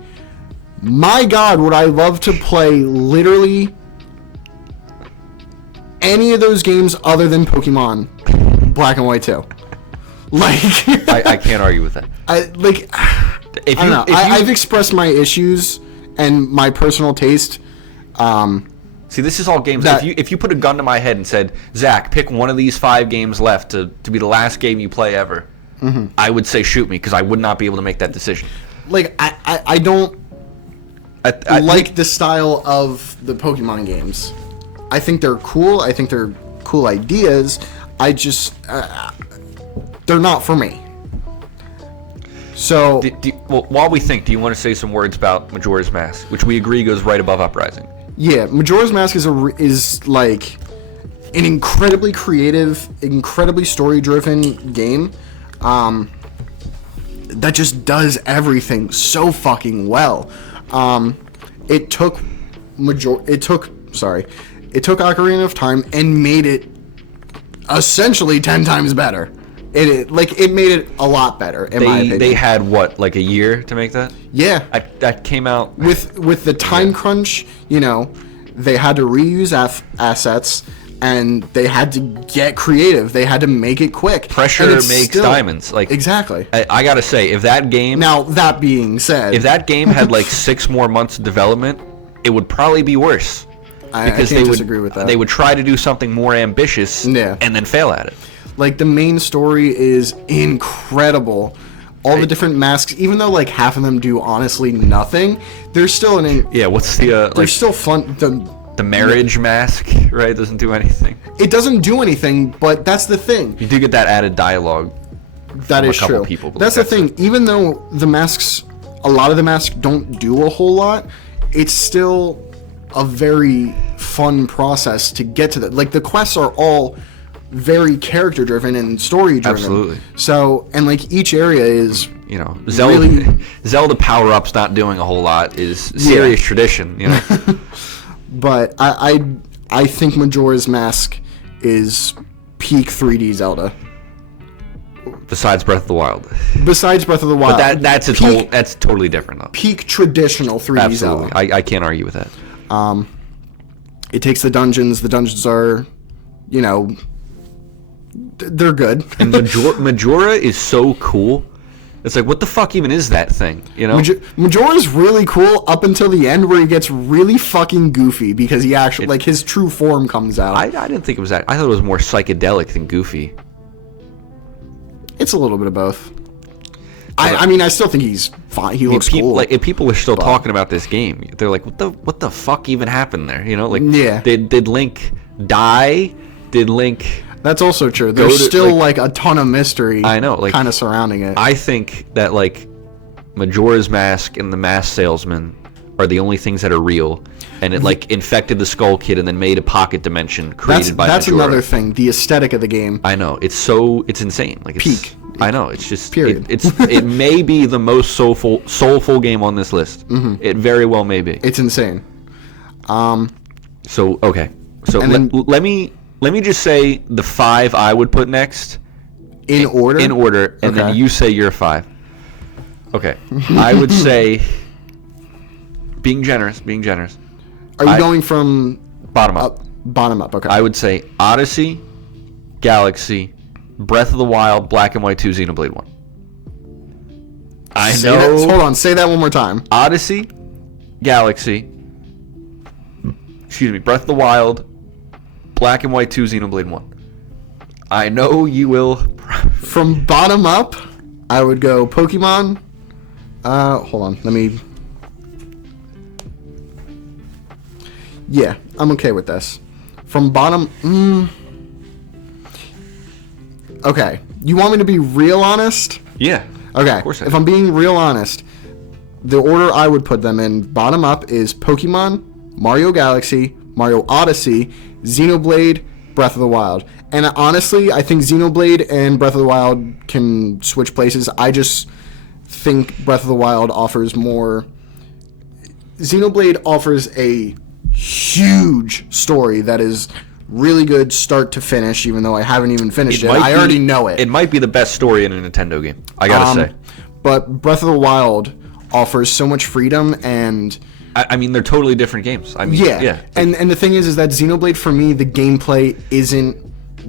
My God, would I love to play literally any of those games other than Pokemon Black and White 2. I can't argue with that. I don't know. I've expressed my issues, and my personal taste. See, this is all games. If you put a gun to my head and said, Zach, pick one of these 5 games left to be the last game you play ever, I would say shoot me, because I would not be able to make that decision. Like, I don't like the style of the Pokemon games. I think they're cool. I think they're cool ideas. I just... they're not for me. So... well, while we think, do you want to say some words about Majora's Mask, which we agree goes right above Uprising? Yeah, Majora's Mask is like an incredibly creative, incredibly story-driven game that just does everything so fucking well. It took Ocarina of Time and made it essentially 10 times better. It made it a lot better in my opinion. They had what, like a year to make that? Yeah. That came out with the time crunch, they had to reuse assets and they had to get creative. They had to make it quick. Pressure makes diamonds. Like exactly. I got to say, if that game Now, that being said, if that game had like 6 more months of development, it would probably be worse. I can't disagree with that. They would try to do something more ambitious and then fail at it. Like, the main story is incredible. All the different masks, even though like half of them do honestly nothing, there's still what's the there's still fun. The marriage mask, right? Doesn't do anything. It doesn't do anything, but that's the thing. You do get that added dialogue. That is true. That's the thing. Even though a lot of the masks don't do a whole lot, it's still a very fun process to get to that. Like, the quests are all very character driven and story driven. Absolutely. So, and like each area is, Zelda power ups not doing a whole lot is serious tradition, But I think Majora's Mask is peak 3D Zelda. Besides Breath of the Wild. But that's totally different though. Peak traditional 3D Absolutely. Zelda. I can't argue with that. It takes the dungeons. The dungeons are, they're good. And Majora is so cool. It's like, what the fuck even is that thing? Majora's really cool up until the end, where he gets really fucking goofy because he actually his true form comes out. I didn't think it was that. I thought it was more psychedelic than goofy. It's a little bit of both. I mean, I still think he's fine. He looks cool. If people are still talking about this game, they're like, what the fuck even happened there? Did Link die? Did Link... That's also true. There's still a ton of mystery. I know, kind of surrounding it. I think that Majora's Mask and the Mask Salesman are the only things that are real, and it infected the Skull Kid and then made a pocket dimension created by Majora. That's another thing. The aesthetic of the game. I know, it's insane. Peak. I know, it's just period. It may be the most soulful game on this list. Mm-hmm. It very well may be. It's insane. So let me just say the 5 I would put next. In order? And then you say your 5. Okay. I would say, being generous. Are you going from... Bottom up. Bottom up, okay. I would say Odyssey, Galaxy, Breath of the Wild, Black and White 2, Xenoblade 1. Hold on, say that one more time. Odyssey, Galaxy, Breath of the Wild, Black and White 2, Xenoblade 1. I know you will... From bottom up, I would go Pokemon. Hold on, let me... Yeah, I'm okay with this. From bottom... Okay, you want me to be real honest? Yeah. Okay, of course I if do. I'm being real honest, the order I would put them in, bottom up, is Pokemon, Mario Galaxy, Mario Odyssey, Xenoblade, Breath of the Wild. And honestly, I think Xenoblade and Breath of the Wild can switch places. I just think Breath of the Wild offers more... Xenoblade offers a huge story that is really good start to finish, even though I haven't even finished it. I already know it. It might be the best story in a Nintendo game, I gotta say. But Breath of the Wild offers so much freedom, and... I mean, they're totally different games. I mean, yeah. And the thing is that Xenoblade, for me, the gameplay isn't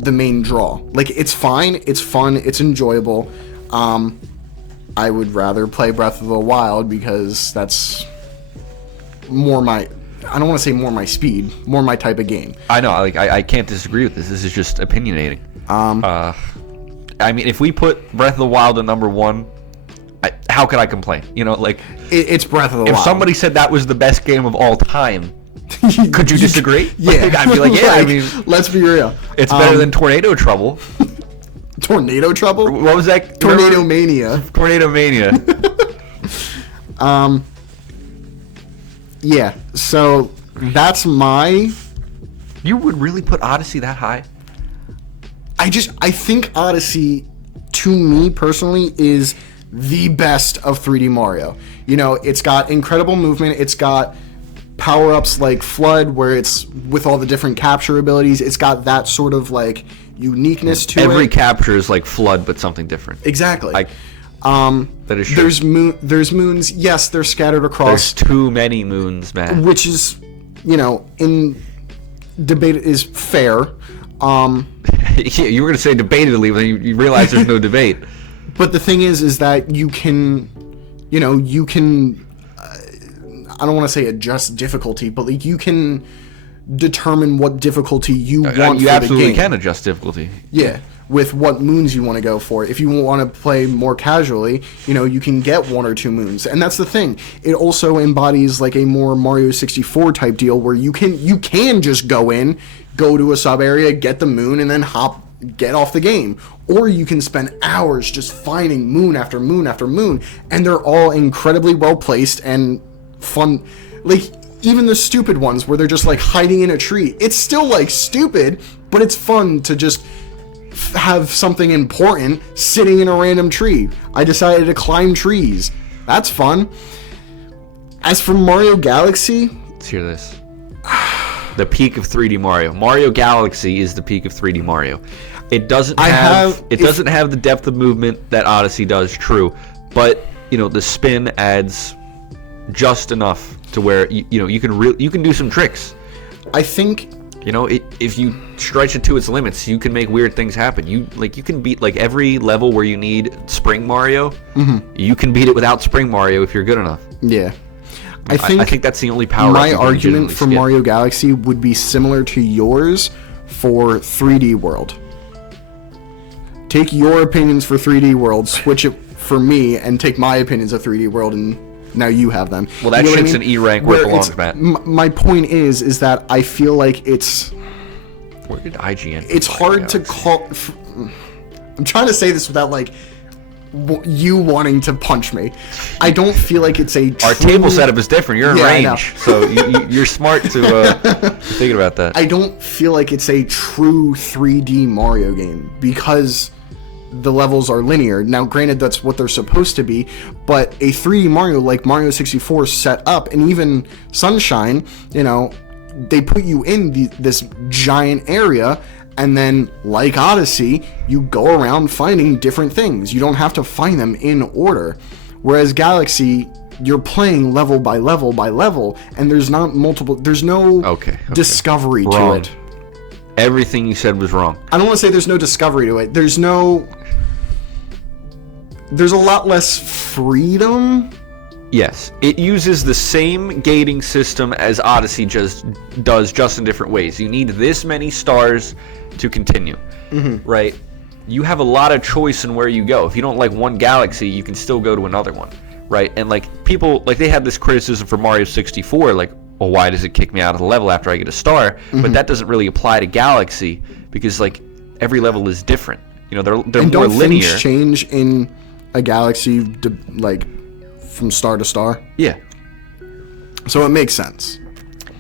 the main draw. It's fine, it's fun, it's enjoyable. I would rather play Breath of the Wild because that's more my, I don't want to say more my speed, more my type of game. I know, like I can't disagree with this. This is just opinionating. I mean, if we put Breath of the Wild at number 1, how could I complain? You know, like it's Breath of the Wild. If somebody said that was the best game of all time, could you disagree? Yeah, I'd be like, yeah. I mean, let's be real. It's better than Tornado Trouble. Tornado Trouble? What was that? Tornado Mania. Tornado Mania. Yeah. So that's my. You would really put Odyssey that high? I think Odyssey, to me personally, is the best of 3D Mario. You know, it's got incredible movement. It's got power-ups like Flood, where it's with all the different capture abilities. It's got that sort of like uniqueness to it. Every capture is like Flood, but something different. Exactly. That is true. There's moons. Yes, they're scattered across. There's too many moons, man. Which is, you know, in debate is fair. You were going to say debatedly, but you realize there's no debate. But the thing is that you can, I don't want to say adjust difficulty, but like you can determine what difficulty you want for the game. You absolutely can adjust difficulty. Yeah, with what moons you want to go for. If you want to play more casually, you can get 1 or 2 moons. And that's the thing. It also embodies like a more Mario 64 type deal where you can just go to a sub area, get the moon, and then get off the game. Or you can spend hours just finding moon after moon after moon, and they're all incredibly well placed and fun. Like even the stupid ones where they're just like hiding in a tree, it's still like stupid, but it's fun to just have something important sitting in a random tree. I decided to climb trees. That's fun. As for Mario Galaxy, let's hear this. The peak of 3D Mario. Mario Galaxy is the peak of 3D Mario. It doesn't have the depth of movement that Odyssey does, true, but the spin adds just enough to where you can do some tricks. I think if you stretch it to its limits, you can make weird things happen. You can beat like every level where you need Spring Mario. Mm-hmm. You can beat it without Spring Mario if you're good enough. Yeah. I think that's the only power. My argument for Mario Galaxy would be similar to yours for 3D World. Take your opinions for 3D World, switch it for me, and take my opinions of 3D World, and now you have them. Well, that shit's an E rank where it belongs, Matt. My point is that I feel like it's. Where did IGN? It's hard to call. I'm trying to say this without like you wanting to punch me. I don't feel like it's a true... Our table setup is different. You're in range, so you're smart to thinking about that. I don't feel like it's a true 3D Mario game because the levels are linear. Now, granted, that's what they're supposed to be, but a 3D Mario like Mario 64 set up, and even Sunshine, they put you in this giant area. And then, like Odyssey, you go around finding different things. You don't have to find them in order. Whereas Galaxy, you're playing level by level by level, and there's no discovery to it. Everything you said was wrong. I don't want to say there's no discovery to it. There's a lot less freedom. Yes, it uses the same gating system as Odyssey does just in different ways. You need this many stars to continue, right? You have a lot of choice in where you go. If you don't like one galaxy, you can still go to another one, right? And people they had this criticism for Mario 64, like, well, why does it kick me out of the level after I get a star? But that doesn't really apply to Galaxy because every level is different. They're more linear. And don't things change in a Galaxy from star to star? Yeah. So it makes sense.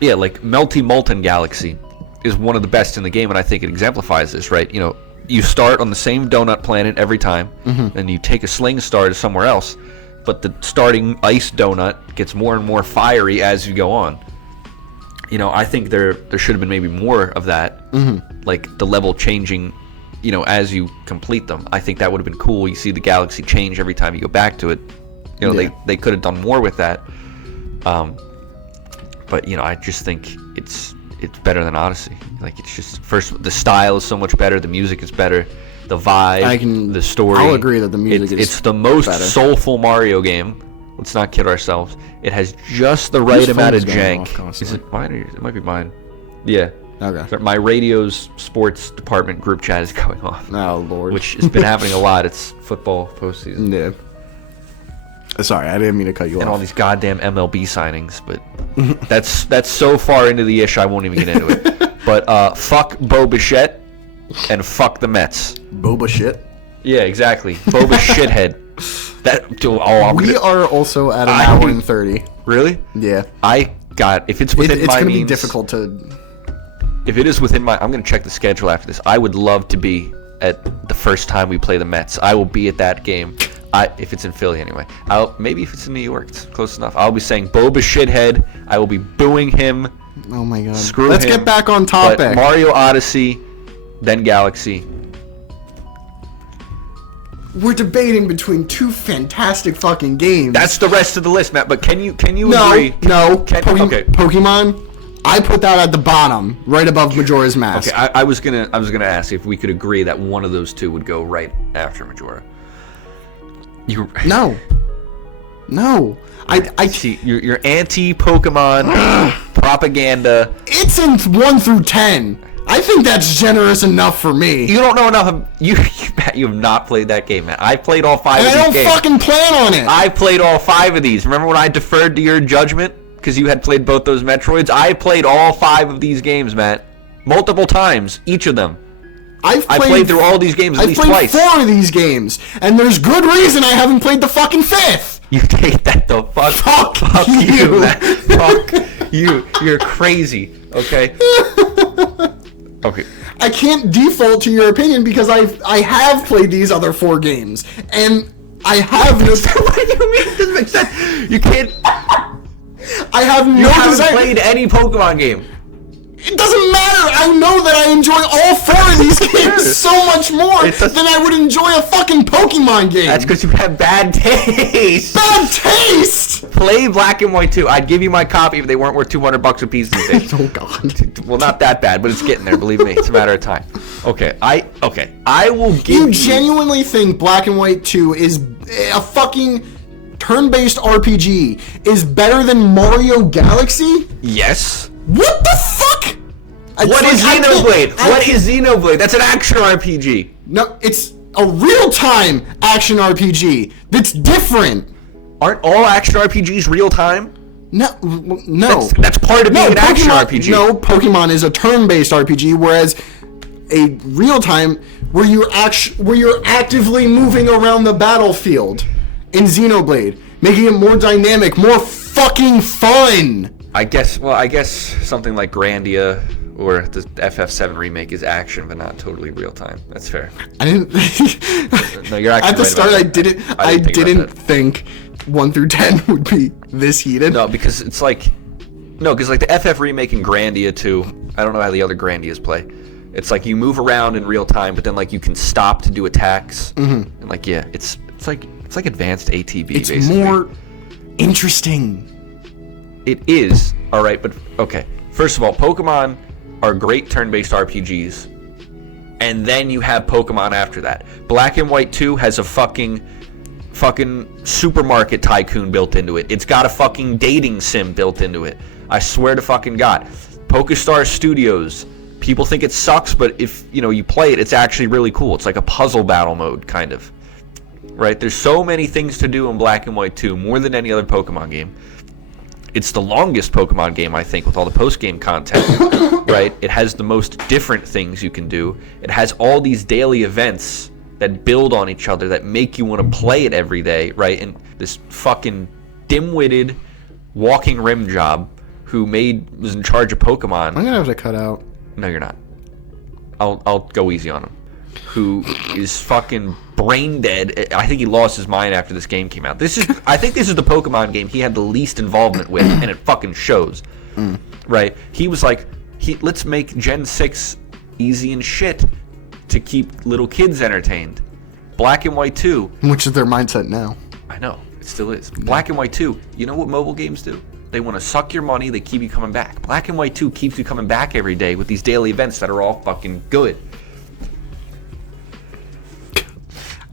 Yeah, Melty Molten Galaxy is one of the best in the game, and I think it exemplifies this, right? You start on the same donut planet every time, and you take a sling star to somewhere else, but the starting ice donut gets more and more fiery as you go on. I think there should have been maybe more of that, like the level changing, as you complete them. I think that would have been cool. You see the galaxy change every time you go back to it. They could have done more with that. But I just think it's better than Odyssey. It's just, first, the style is so much better, the music is better, the vibe, the story. I'll agree that the music is it's the most better. soulful Mario game. Let's not kid ourselves. It has just the right Whose amount of phone's going off jank. constantly? Is it mine or it might be mine? Yeah. Okay. My radio's sports department group chat is going off. Oh, Lord. Which has been happening a lot. It's football postseason. Yeah. Sorry, I didn't mean to cut you And off. all these goddamn MLB signings, but that's so far into the ish I won't even get into it. But fuck Bo Bichette and fuck the Mets. Boba shit. Yeah, exactly. Boba shithead. We are also at an hour and 30. Really? Yeah. If it's within It's my going to means, be difficult to... If it is within my, I'm going to check the schedule after this. I would love to be at the first time we play the Mets. I will be at that game. If it's in Philly anyway. Maybe if it's in New York, it's close enough. I'll be saying Boba shithead. I will be booing him. Oh my god. Screw Let's him. get back on topic. But Mario Odyssey, then Galaxy. We're debating between two fantastic fucking games. That's the rest of the list, Matt. But can you no, agree? No, Okay. Pokemon. I put that at the bottom, right above Majora's Mask. Okay, I was gonna ask if we could agree that one of those two would go right after Majora. No. I see your anti-Pokemon propaganda. It's in 1 through 10. I think that's generous enough for me. You don't know enough. You have not played that game, man. I played all 5 And of I these don't games. fucking plan on it. I played all 5 of these. Remember when I deferred to your judgment because you had played both those Metroids? I played all 5 of these games, Matt. Multiple times, each of them. I played through all these games at least twice. I played 4 of these games, and there's good reason I haven't played the fucking 5th. You take that the fuck. Fuck you, man. Fuck you. You're crazy. Okay. Okay. I can't default to your opinion because I have played these other 4 games, and I have no. What do you mean? It doesn't make sense. You can't. I have no You haven't desire. played any Pokemon game. It doesn't matter. I know that I enjoy all 4 of these games so much more than I would enjoy a fucking Pokemon game. That's because you have bad taste. Bad taste. Play Black and White 2. I'd give you my copy if they weren't worth $200 a piece these days. Oh god. Well, not that bad, but it's getting there. Believe me, it's a matter of time. Okay, I will give You genuinely think Black and White 2 is a fucking turn-based RPG is better than Mario Galaxy? Yes. What the fuck? What is Xenoblade? What is Xenoblade? That's an action RPG. No, it's a real-time action RPG. That's different. Aren't all action RPGs real time? No. That's part of being an action RPG. No, Pokemon is a turn-based RPG, whereas a real-time where you're actively moving around the battlefield in Xenoblade, making it more dynamic, more fucking fun. I guess something like Grandia or the FF7 remake is action, but not totally real time. That's fair. I didn't. No, you're actually at the right start. about I that. didn't think 1 through 10 would be this heated. No, because it's like the FF remake and Grandia 2. I don't know how the other Grandias play. It's like you move around in real time, but then like you can stop to do attacks. Mm-hmm. And like it's like advanced ATB. It's basically more interesting. It is all right, but okay. First of all, Pokemon are great turn-based RPGs, and then you have Pokemon after that. Black and White 2 has a fucking supermarket tycoon built into it. It's got a fucking dating sim built into it. I swear to fucking God. PokeStar Studios. People think it sucks, but if you play it, it's actually really cool. It's like a puzzle battle mode, kind of. Right? There's so many things to do in Black and White 2, more than any other Pokemon game. It's the longest Pokemon game, I think, with all the post-game content, right? It has the most different things you can do. It has all these daily events that build on each other, that make you want to play it every day, right? And this fucking dim-witted walking rim job who was in charge of Pokemon. I'm gonna have to cut out. No, you're not. I'll go easy on him. Who is fucking brain dead. I think he lost his mind after this game came out. I think this is the Pokemon game he had the least involvement with, and it fucking shows. Right? He was like, let's make Gen 6 easy and shit to keep little kids entertained. Black and White 2. Which is their mindset now. I know. It still is. Black and White 2. You know what mobile games do? They want to suck your money. They keep you coming back. Black and White 2 keeps you coming back every day with these daily events that are all fucking good.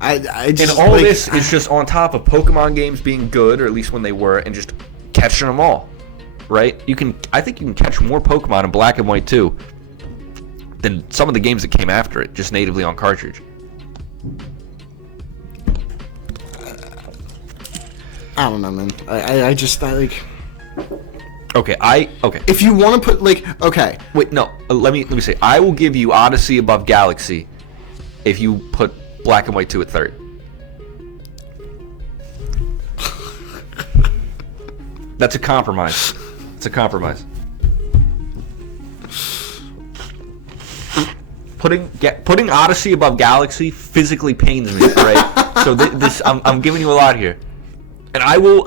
I just, and all this is just on top of Pokemon games being good, or at least when they were, and just catching them all, right? I think you can catch more Pokemon in Black and White 2 than some of the games that came after it, just natively on cartridge. I don't know, man. I just like. Okay. If you want to put Wait, no. Let me say. I will give you Odyssey above Galaxy if you put Black and White 2 at third. That's a compromise. It's a compromise. Putting Odyssey above Galaxy physically pains me, right? So this I'm giving you a lot here, and I will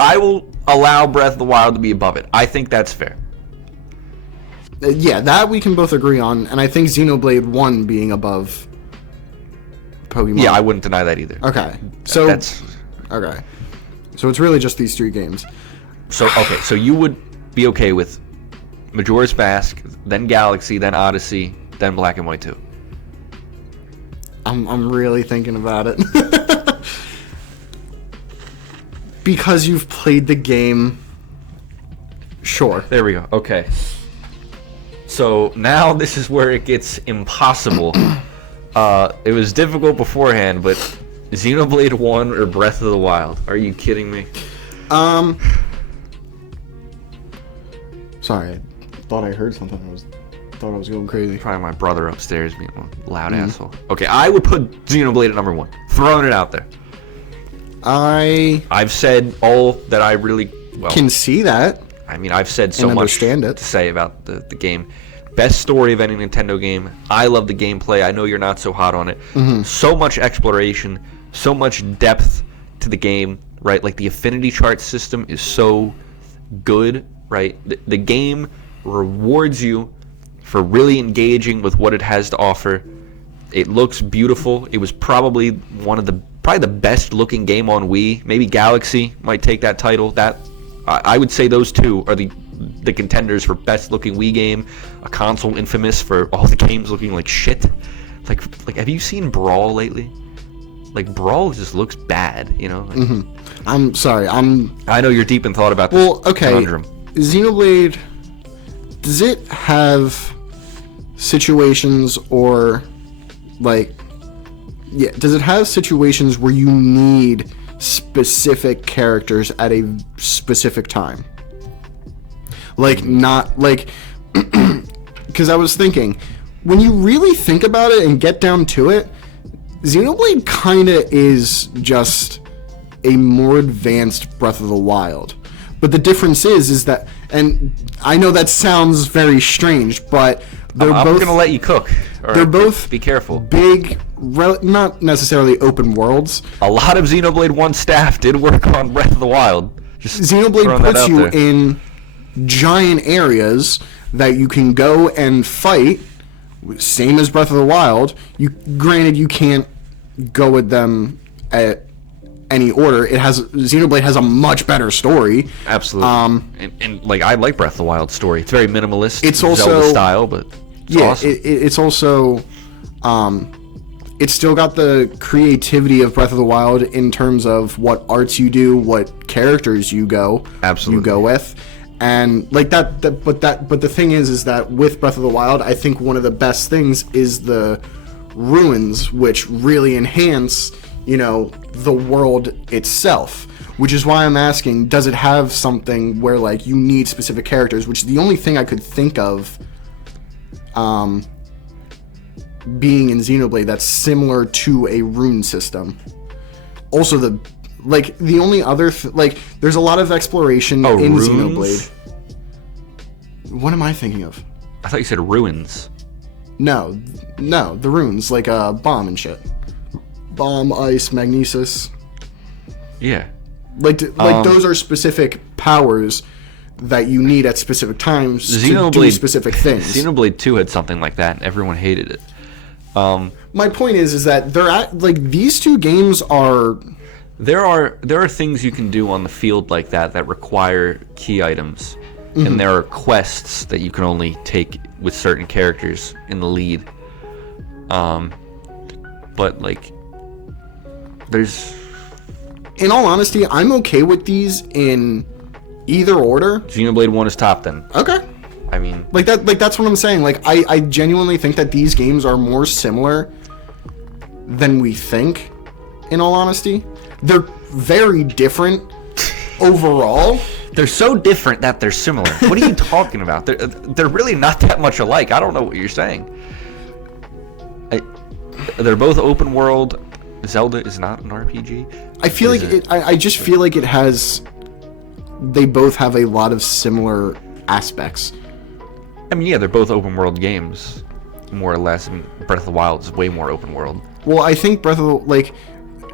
allow Breath of the Wild to be above it. I think that's fair. Yeah, that we can both agree on, and I think Xenoblade 1 being above Pokemon. Yeah, I wouldn't deny that either. Okay, so that's okay. So it's really just these 3 games. So you would be okay with Majora's Mask, then Galaxy, then Odyssey, then Black and White 2. I'm really thinking about it. Because you've played the game. Sure. There we go. Okay. So now this is where it gets impossible. It was difficult beforehand, but Xenoblade 1 or Breath of the Wild? Are you kidding me? Sorry, I thought I heard something. I thought I was going crazy. Probably my brother upstairs being a loud asshole. Okay, I would put Xenoblade at number 1. Throwing it out there. I've said all that I really can see that. I mean, I've said so much to say about the game. Best story of any Nintendo game. I love the gameplay. I know you're not so hot on it. Mm-hmm. So much exploration, so much depth to the game, right? Like the affinity chart system is so good, right? The game rewards you for really engaging with what it has to offer. It looks beautiful. It was probably the best looking game on Wii. Maybe Galaxy might take that title. That I would say those two are the contenders for best looking Wii game. A console infamous for all the games looking like shit. Like have you seen Brawl lately? Like Brawl just looks bad, you know? Like, mm-hmm. I'm sorry. I know you're deep in thought about this conundrum. Xenoblade, does it have situations or does it have situations where you need specific characters at a specific time? Because I was thinking, when you really think about it and get down to it, Xenoblade kind of is just a more advanced Breath of the Wild. But the difference is that, and I know that sounds very strange, but I'm going to let you cook. They're both be careful. Big, not necessarily open worlds. A lot of Xenoblade 1 staff did work on Breath of the Wild. Xenoblade puts you in giant areas that you can go and fight, same as Breath of the Wild. Granted, you can't go with them at any order. Xenoblade has a much better story. Absolutely. And I like Breath of the Wild story. It's very minimalist. It's also Zelda style, but it's awesome. It's also it's still got the creativity of Breath of the Wild in terms of what arts you do, what characters you go with. And but the thing is that with Breath of the Wild, I think one of the best things is the ruins, which really enhance the world itself, which is why I'm asking, does it have something where you need specific characters, which is the only thing I could think of being in Xenoblade that's similar to a rune system. Also the only other there's a lot of exploration in runes? Xenoblade. What am I thinking of? I thought you said ruins. No, the runes, like bomb and shit. Bomb, ice, magnesis. Yeah. Those are specific powers that you need at specific times to do specific things. Xenoblade 2 had something like that, and everyone hated it. My point is that they're these two games are... There are things you can do on the field like that require key items. Mm-hmm. And there are quests that you can only take with certain characters in the lead. But There's... In all honesty, I'm okay with these in either order. Xenoblade 1 is top then. Okay. I mean... Like that's what I'm saying. Like, I genuinely think that these games are more similar than we think, in all honesty. They're very different overall. They're so different that they're similar. What are you talking about? They're really not that much alike. I don't know what you're saying. They're both open world. Zelda is not an RPG. I feel like I just feel like it has. They both have a lot of similar aspects. I mean, yeah, they're both open world games, more or less. I mean, Breath of the Wild is way more open world. Well, I think Breath of the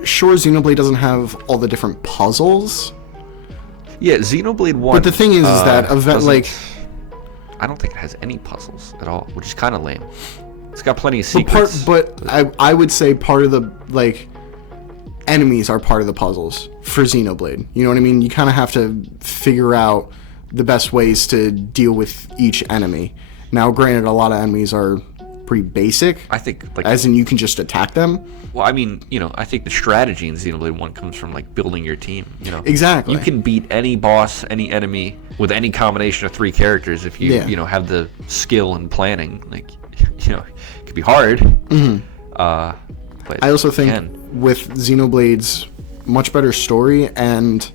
sure, Xenoblade doesn't have all the different puzzles. Yeah, Xenoblade 1. But the thing is that I don't think it has any puzzles at all, which is kind of lame. It's got plenty of secrets. But I would say part of the enemies are part of the puzzles for Xenoblade. You know what I mean? You kind of have to figure out the best ways to deal with each enemy. Now, granted, a lot of enemies are pretty basic. I think, as in you can just attack them. Well, I mean, I think the strategy in Xenoblade 1 comes from building your team. Exactly. You can beat any boss, any enemy with any combination of 3 characters if you have the skill and planning. It could be hard. Mm-hmm. But I also think with Xenoblade's much better story and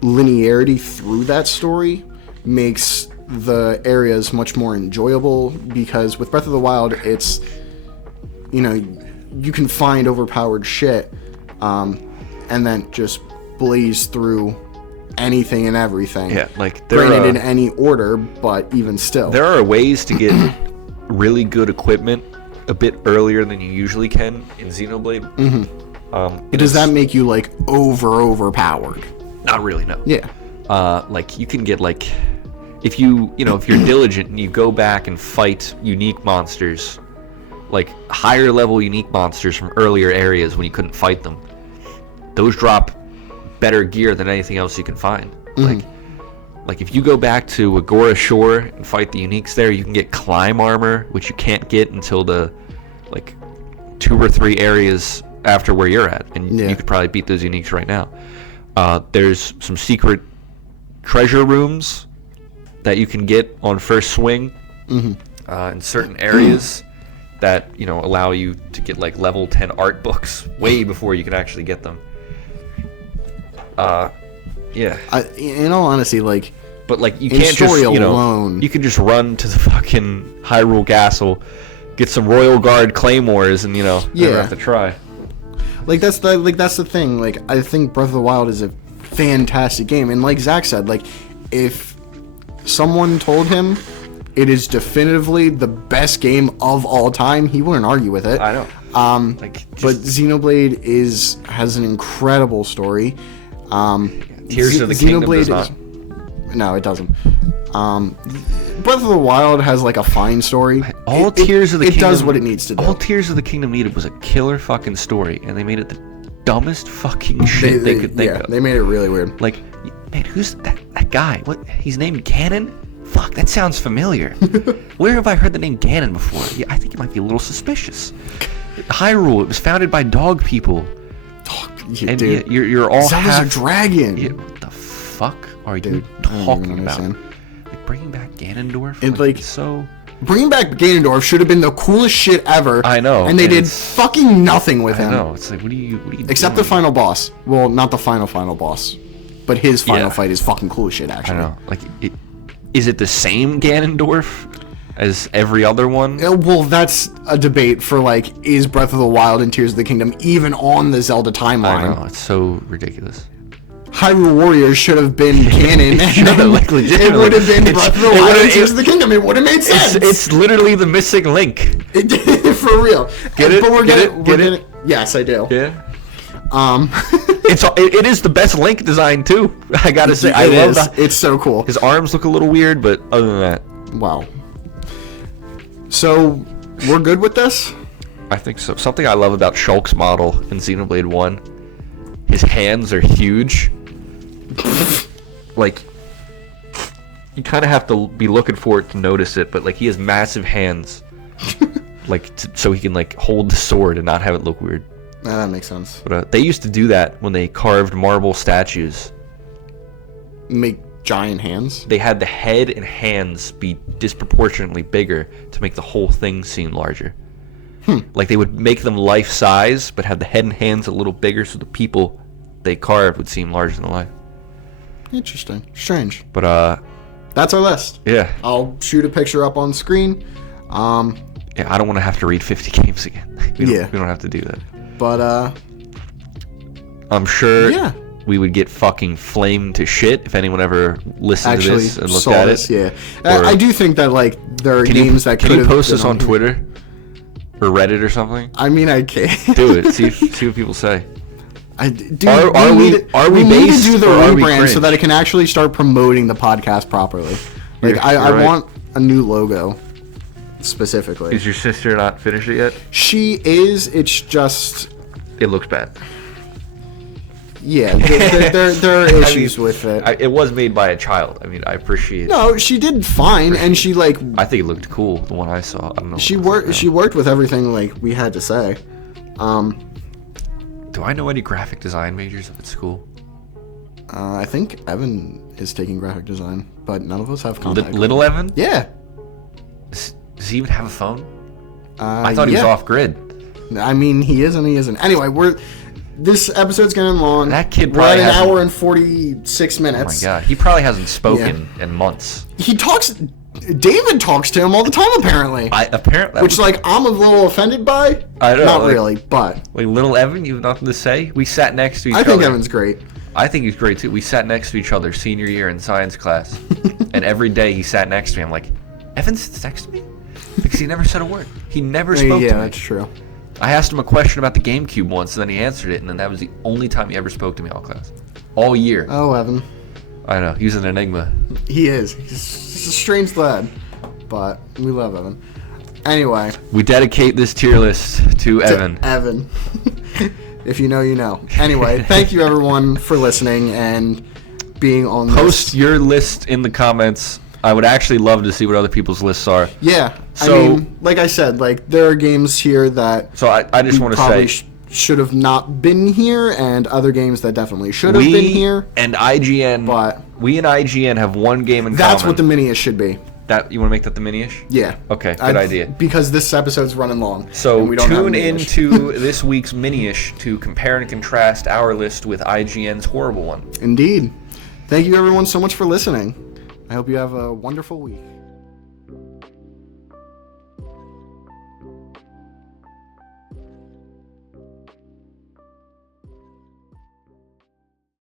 linearity through that story makes the areas much more enjoyable, because with Breath of the Wild, it's you can find overpowered shit and then just blaze through anything and everything. Yeah, granted in any order, but even still. There are ways to get really good equipment a bit earlier than you usually can in Xenoblade. Mm-hmm. Does that make you overpowered? Not really, no. Yeah. You can get if if you're diligent and you go back and fight unique monsters, higher level unique monsters from earlier areas when you couldn't fight them, those drop better gear than anything else you can find. Mm-hmm. If you go back to Agora Shore and fight the uniques there, you can get climb armor, which you can't get until the 2 or 3 areas after where you're at, and you could probably beat those uniques right now. There's some secret treasure rooms that you can get on first swing in certain areas that allow you to get level 10 art books way before you can actually get them. Yeah. In all honesty, but you can't just alone, you can just run to the fucking Hyrule Castle, get some Royal Guard claymores, and never have to try. That's the thing. I think Breath of the Wild is a fantastic game, and like Zach said, if someone told him it is definitively the best game of all time, he wouldn't argue with it. I know. But Xenoblade has an incredible story. Tears of the Kingdom does not. No, it doesn't. Breath of the Wild has a fine story. Tears of the Kingdom. It does what it needs to do. All Tears of the Kingdom needed was a killer fucking story, and they made it the dumbest fucking shit they could think of. Yeah, they made it really weird. Man, who's that guy? What? He's named Ganon? Fuck, that sounds familiar. Where have I heard the name Ganon before? Yeah, I think it might be a little suspicious. Hyrule, it was founded by dog people. And dude, you're all Zelda's a dragon. Yeah, what the fuck are you talking about? Bringing back Ganondorf? Bringing back Ganondorf should have been the coolest shit ever. I know. And they did fucking nothing with him. I know. It's what are you Except doing? the final boss. Well, not the final boss. But his final fight is fucking cool as shit, actually. I know. Is it the same Ganondorf as every other one? Well, that's a debate for is Breath of the Wild and Tears of the Kingdom even on the Zelda timeline? I know, it's so ridiculous. Hyrule Warriors should have been canon. It would have been Breath of the Wild and Tears of the Kingdom. It would have made sense. It's literally the missing link. For real. Get it? But we're Get it? Yes, I do. Yeah. It is the best Link design too. I gotta say, It's so cool. His arms look a little weird, but other than that, wow. So we're good with this? I think so. Something I love about Shulk's model in Xenoblade 1, his hands are huge. You kind of have to be looking for it to notice it, but he has massive hands, so he can hold the sword and not have it look weird. That makes sense. But they used to do that when they carved marble statues. Make giant hands? They had the head and hands be disproportionately bigger to make the whole thing seem larger. Like they would make them life size, but have the head and hands a little bigger so the people they carved would seem larger than life. Interesting. Strange. But that's our list. Yeah. I'll shoot a picture up on screen. Yeah, I don't want to have to read 50 games again. We don't have to do that. But I'm sure yeah. we would get fucking flamed to shit if anyone ever listened to this and looked at it. Yeah. I do think that like there are games that could Can have you post been this on Twitter or Reddit or something? I mean, I can't. Do it. See what people say. Dude, Are we need based to do the or are we rebrand cringe? so that it can actually start promoting the podcast properly. Like I right. want a new logo specifically. Is your sister not finished it yet? She is. It's just It looks bad. yeah. There are issues with it. It was made by a child. I mean, I appreciate. No, she did fine, and she like I think it looked cool. The one I saw. I don't know. she worked with everything like we had to say. Do I know any graphic design majors at school? I think Evan is taking graphic design, but none of us have contact. Little Evan? Yeah. Does he even have a phone? I thought he was yeah. off grid. I mean, he is and he isn't. Anyway, this episode's getting long. That kid we're at probably an hasn't- hour and 46 Oh my minutes. god, he probably hasn't spoken in months. He talks. David talks to him all the time, apparently. Apparently, Which, like, I'm a little offended by. I don't know, Not like- really, but like little Evan, you have nothing to say. We sat next to each I other. think Evan's great. I think he's great too. We sat next to each other senior year in science class, and every day he sat next to me. I'm like, Evan sits next to me because he never said a word. He never spoke Yeah, to me. that's true. I asked him a question about the GameCube once, and then he answered it, and then that was the only time he ever spoke to me all class, all year. Oh, Evan. I know, he's an enigma. He is. He's a strange lad, but we love Evan. Anyway. We dedicate this tier list to Evan. Evan. If you know, you know. Anyway, thank you everyone for listening and being on Post your list in the comments. I would actually love to see what other people's lists are. Yeah. So- I mean, like I said, like there are games here that So I just want to probably say, should have not been here, and other games that definitely should have been here. and IGN, But- we and IGN have one game in That's common. what the mini-ish should be. That you want to make that the mini-ish? Yeah. Okay, good idea. Because this episode's running long. So and we don't have tune mini-ish. into this week's mini-ish to compare and contrast our list with IGN's horrible one. Indeed. Thank you everyone so much for listening. I hope you have a wonderful week.